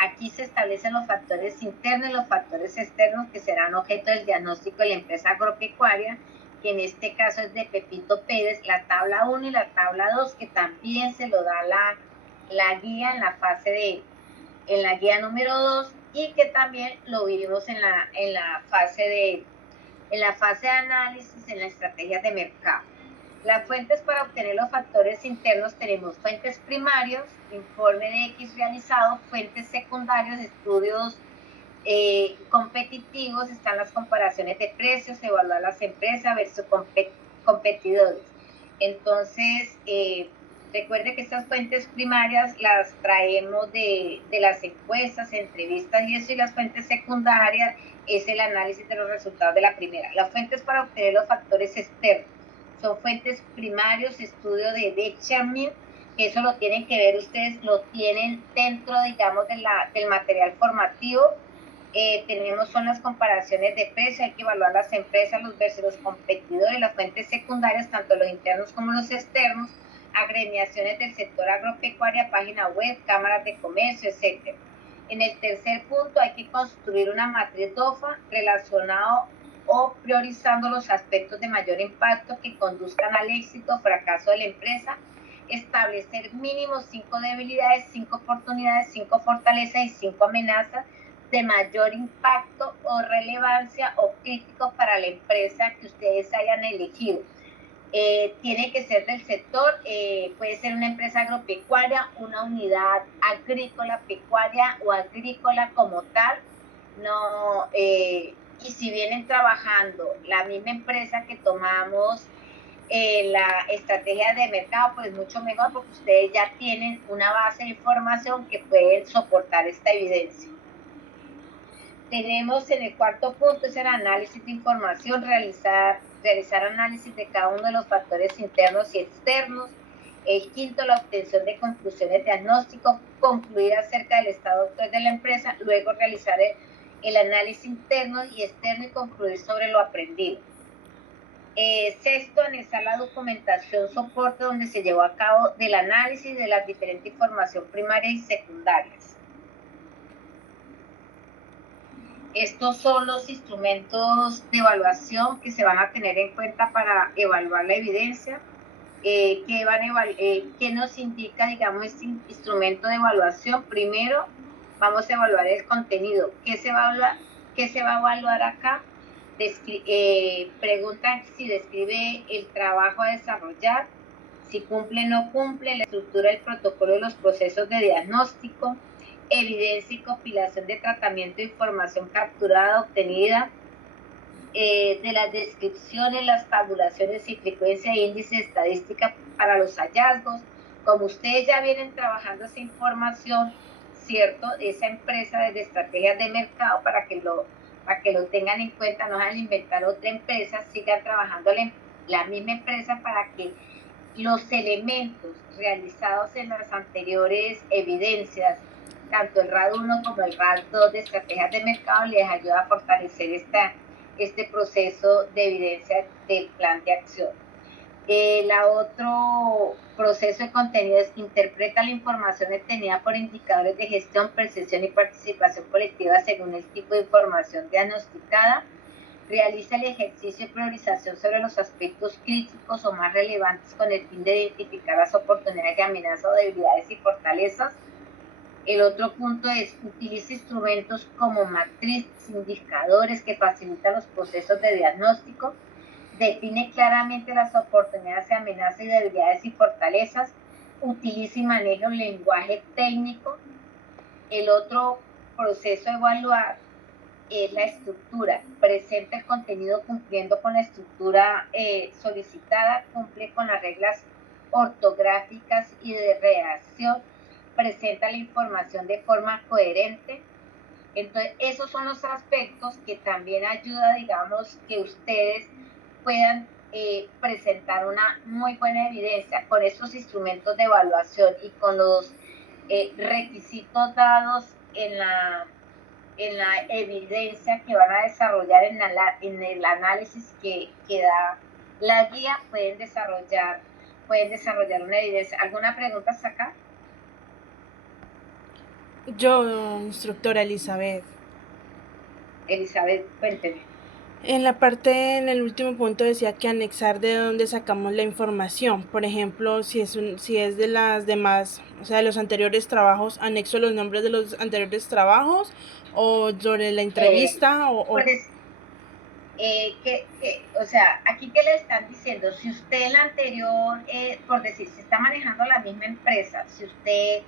Aquí se establecen los factores internos y los factores externos que serán objeto del diagnóstico de la empresa agropecuaria, que en este caso es de Pepito Pérez, la tabla 1 y la tabla 2, que también se lo da la guía en la guía número 2, y que también lo vivimos en la fase de análisis en la estrategia de mercado. Las fuentes para obtener los factores internos tenemos fuentes primarios, informe de X realizado, fuentes secundarios, estudios competitivos están las comparaciones de precios, evaluar las empresas versus competidores. Entonces, recuerde que estas fuentes primarias las traemos de las encuestas, entrevistas y eso, y las fuentes secundarias es el análisis de los resultados de la primera. Las fuentes para obtener los factores externos son fuentes primarios, estudio de Benjamin, que eso lo tienen que ver ustedes, lo tienen dentro, digamos, del material formativo. Son las comparaciones de precio, hay que evaluar las empresas, los versus los competidores, las fuentes secundarias, tanto los internos como los externos, agremiaciones del sector agropecuaria, página web, cámaras de comercio, etc. En el tercer punto hay que construir una matriz DOFA relacionado o priorizando los aspectos de mayor impacto que conduzcan al éxito o fracaso de la empresa, establecer mínimo 5 debilidades, 5 oportunidades, 5 fortalezas y 5 amenazas de mayor impacto o relevancia o crítico para la empresa que ustedes hayan elegido. Tiene que ser del sector, puede ser una empresa agropecuaria, una unidad agrícola, pecuaria o agrícola como tal, no, y si vienen trabajando la misma empresa que tomamos la estrategia de mercado, pues mucho mejor porque ustedes ya tienen una base de información que pueden soportar esta evidencia. Tenemos en el cuarto punto es el análisis de información, realizar análisis de cada uno de los factores internos y externos. El quinto, la obtención de conclusiones diagnósticos, concluir acerca del estado actual de la empresa, luego realizar el análisis interno y externo y concluir sobre lo aprendido. Sexto, analizar la documentación soporte donde se llevó a cabo del análisis de la diferente información primaria y secundarias. Estos son los instrumentos de evaluación que se van a tener en cuenta para evaluar la evidencia. ¿Qué nos indica, digamos, este instrumento de evaluación? Primero, vamos a evaluar el contenido. ¿Qué se va a evaluar acá? Preguntan si describe el trabajo a desarrollar, si cumple o no cumple, la estructura del protocolo de los procesos de diagnóstico, evidencia y compilación de tratamiento de información capturada, obtenida, de las descripciones, las tabulaciones y frecuencia de índice estadística para los hallazgos. Como ustedes ya vienen trabajando esa información, ¿cierto? Esa empresa desde estrategias de mercado para que lo tengan en cuenta, no van a inventar otra empresa, sigan trabajando la misma empresa para que los elementos realizados en las anteriores evidencias, tanto el RAD 1 como el RAD 2 de estrategias de mercado, les ayuda a fortalecer este proceso de evidencia del plan de acción. El otro proceso de contenido es interpreta la información obtenida por indicadores de gestión, percepción y participación colectiva según el tipo de información diagnosticada. Realiza el ejercicio de priorización sobre los aspectos críticos o más relevantes con el fin de identificar las oportunidades de amenazas o debilidades y fortalezas. El otro punto es utiliza instrumentos como matrices, indicadores que facilitan los procesos de diagnóstico. Define claramente las oportunidades, amenazas y debilidades y fortalezas. Utiliza y maneja un lenguaje técnico. El otro proceso a evaluar es la estructura. Presenta el contenido cumpliendo con la estructura solicitada, cumple con las reglas ortográficas y de redacción, presenta la información de forma coherente. Entonces, esos son los aspectos que también ayuda, digamos, que ustedes puedan presentar una muy buena evidencia con estos instrumentos de evaluación y con los requisitos dados en la evidencia que van a desarrollar en el análisis que da la guía, pueden desarrollar una evidencia. ¿Alguna pregunta hasta acá? Yo, instructora Elizabeth. Elizabeth, cuénteme. En el último punto decía que anexar de dónde sacamos la información. Por ejemplo, si es de las demás, o sea, de los anteriores trabajos, anexo los nombres de los anteriores trabajos o sobre la entrevista pues, o sea, aquí que le están diciendo, si usted en la anterior, por decir, se está manejando la misma empresa, si usted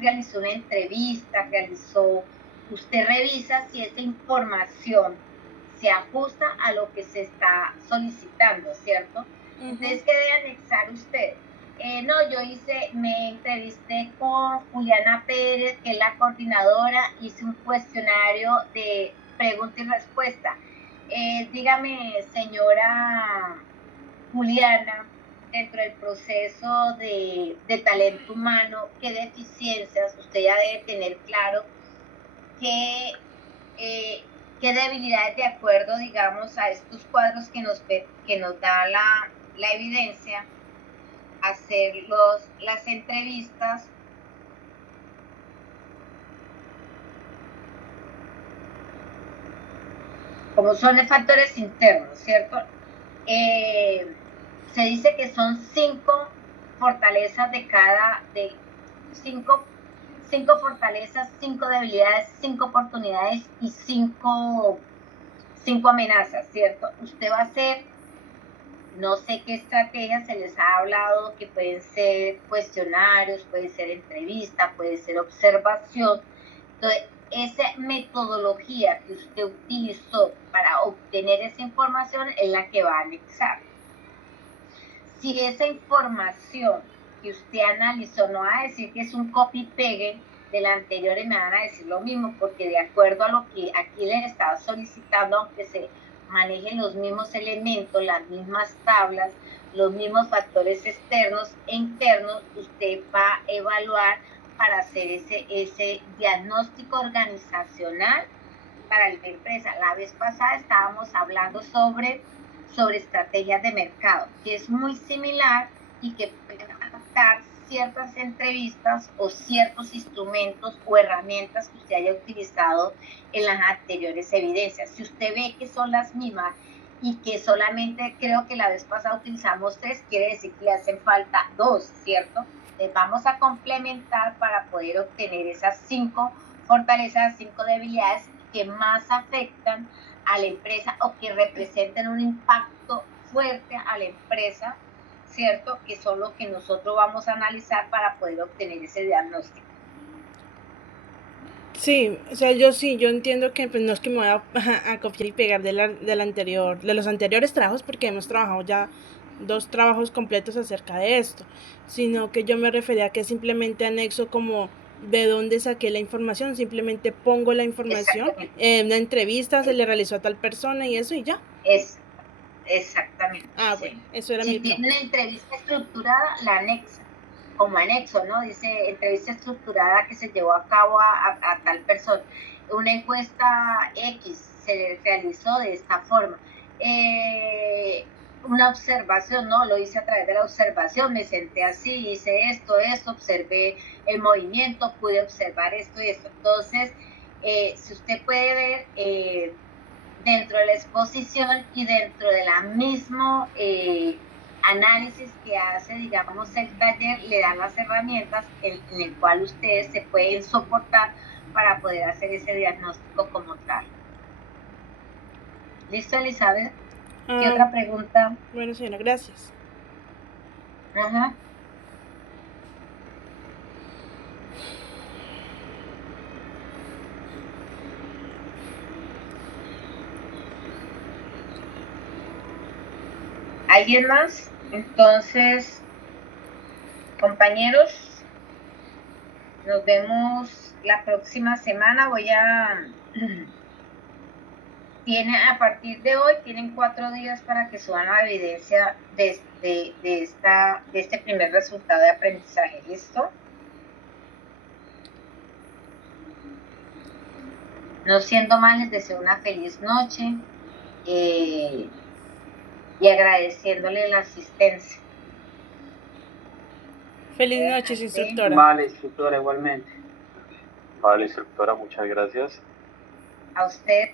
realizó una entrevista, realizó usted revisa si esa información se ajusta a lo que se está solicitando, ¿cierto? Entonces, ¿qué debe anexar usted? No, me entrevisté con Juliana Pérez, que es la coordinadora, hice un cuestionario de pregunta y respuesta. Dígame, señora Juliana, dentro del proceso de talento humano, ¿qué deficiencias usted ya debe tener claro? ¿Qué debilidades, de acuerdo, digamos, a estos cuadros que nos da la evidencia, hacer las entrevistas? Como son de factores internos, ¿cierto? Se dice que son 5 fortalezas de 5 fortalezas, 5 debilidades, 5 oportunidades y 5 amenazas, ¿cierto? Usted va a hacer, no sé qué estrategias se les ha hablado, que pueden ser cuestionarios, puede ser entrevista, puede ser observación. Entonces, esa metodología que usted utilizó para obtener esa información es la que va a anexar. Si esa información que usted analizó, no va a decir que es un copy-pegue de la anterior y me van a decir lo mismo, porque de acuerdo a lo que aquí les estaba solicitando, aunque se manejen los mismos elementos, las mismas tablas, los mismos factores externos e internos, usted va a evaluar para hacer ese diagnóstico organizacional para la empresa. La vez pasada estábamos hablando sobre estrategias de mercado, que es muy similar y que pueden adaptar ciertas entrevistas o ciertos instrumentos o herramientas que usted haya utilizado en las anteriores evidencias. Si usted ve que son las mismas y que solamente, creo que la vez pasada utilizamos 3, quiere decir que le hacen falta 2, ¿cierto? Entonces vamos a complementar para poder obtener esas 5 fortalezas, 5 debilidades que más afectan a la empresa o que representen un impacto fuerte a la empresa, ¿cierto? Que son lo que nosotros vamos a analizar para poder obtener ese diagnóstico. Sí, o sea, yo entiendo que pues no es que me voy a copiar y pegar de los anteriores trabajos, porque hemos trabajado ya 2 trabajos completos acerca de esto, sino que yo me refería a que simplemente anexo como de dónde saqué la información, simplemente pongo la información, una entrevista se le realizó a tal persona y eso y ya. Exactamente. Ah, sí. Bueno, eso era si mi tiene una entrevista estructurada, la anexa como anexo, ¿no? Dice entrevista estructurada que se llevó a cabo a tal persona. Una encuesta X se realizó de esta forma. Una observación, ¿no? Lo hice a través de la observación, me senté así, hice esto, observé el movimiento, pude observar esto y esto. Entonces, si usted puede ver, dentro de la exposición y dentro de la mismo análisis que hace, digamos, el taller, le dan las herramientas en el cual ustedes se pueden soportar para poder hacer ese diagnóstico como tal. ¿Listo, Elizabeth? ¿Qué otra pregunta? Bueno, señora, gracias. Ajá. ¿Alguien más? Entonces, compañeros, nos vemos la próxima semana. A partir de hoy, tienen 4 días para que suban la evidencia de este primer resultado de aprendizaje. ¿Listo? No siendo más, les deseo una feliz noche y agradeciéndole la asistencia. Feliz noche, instructora. Vale, instructora, igualmente. Vale, instructora, muchas gracias. A usted.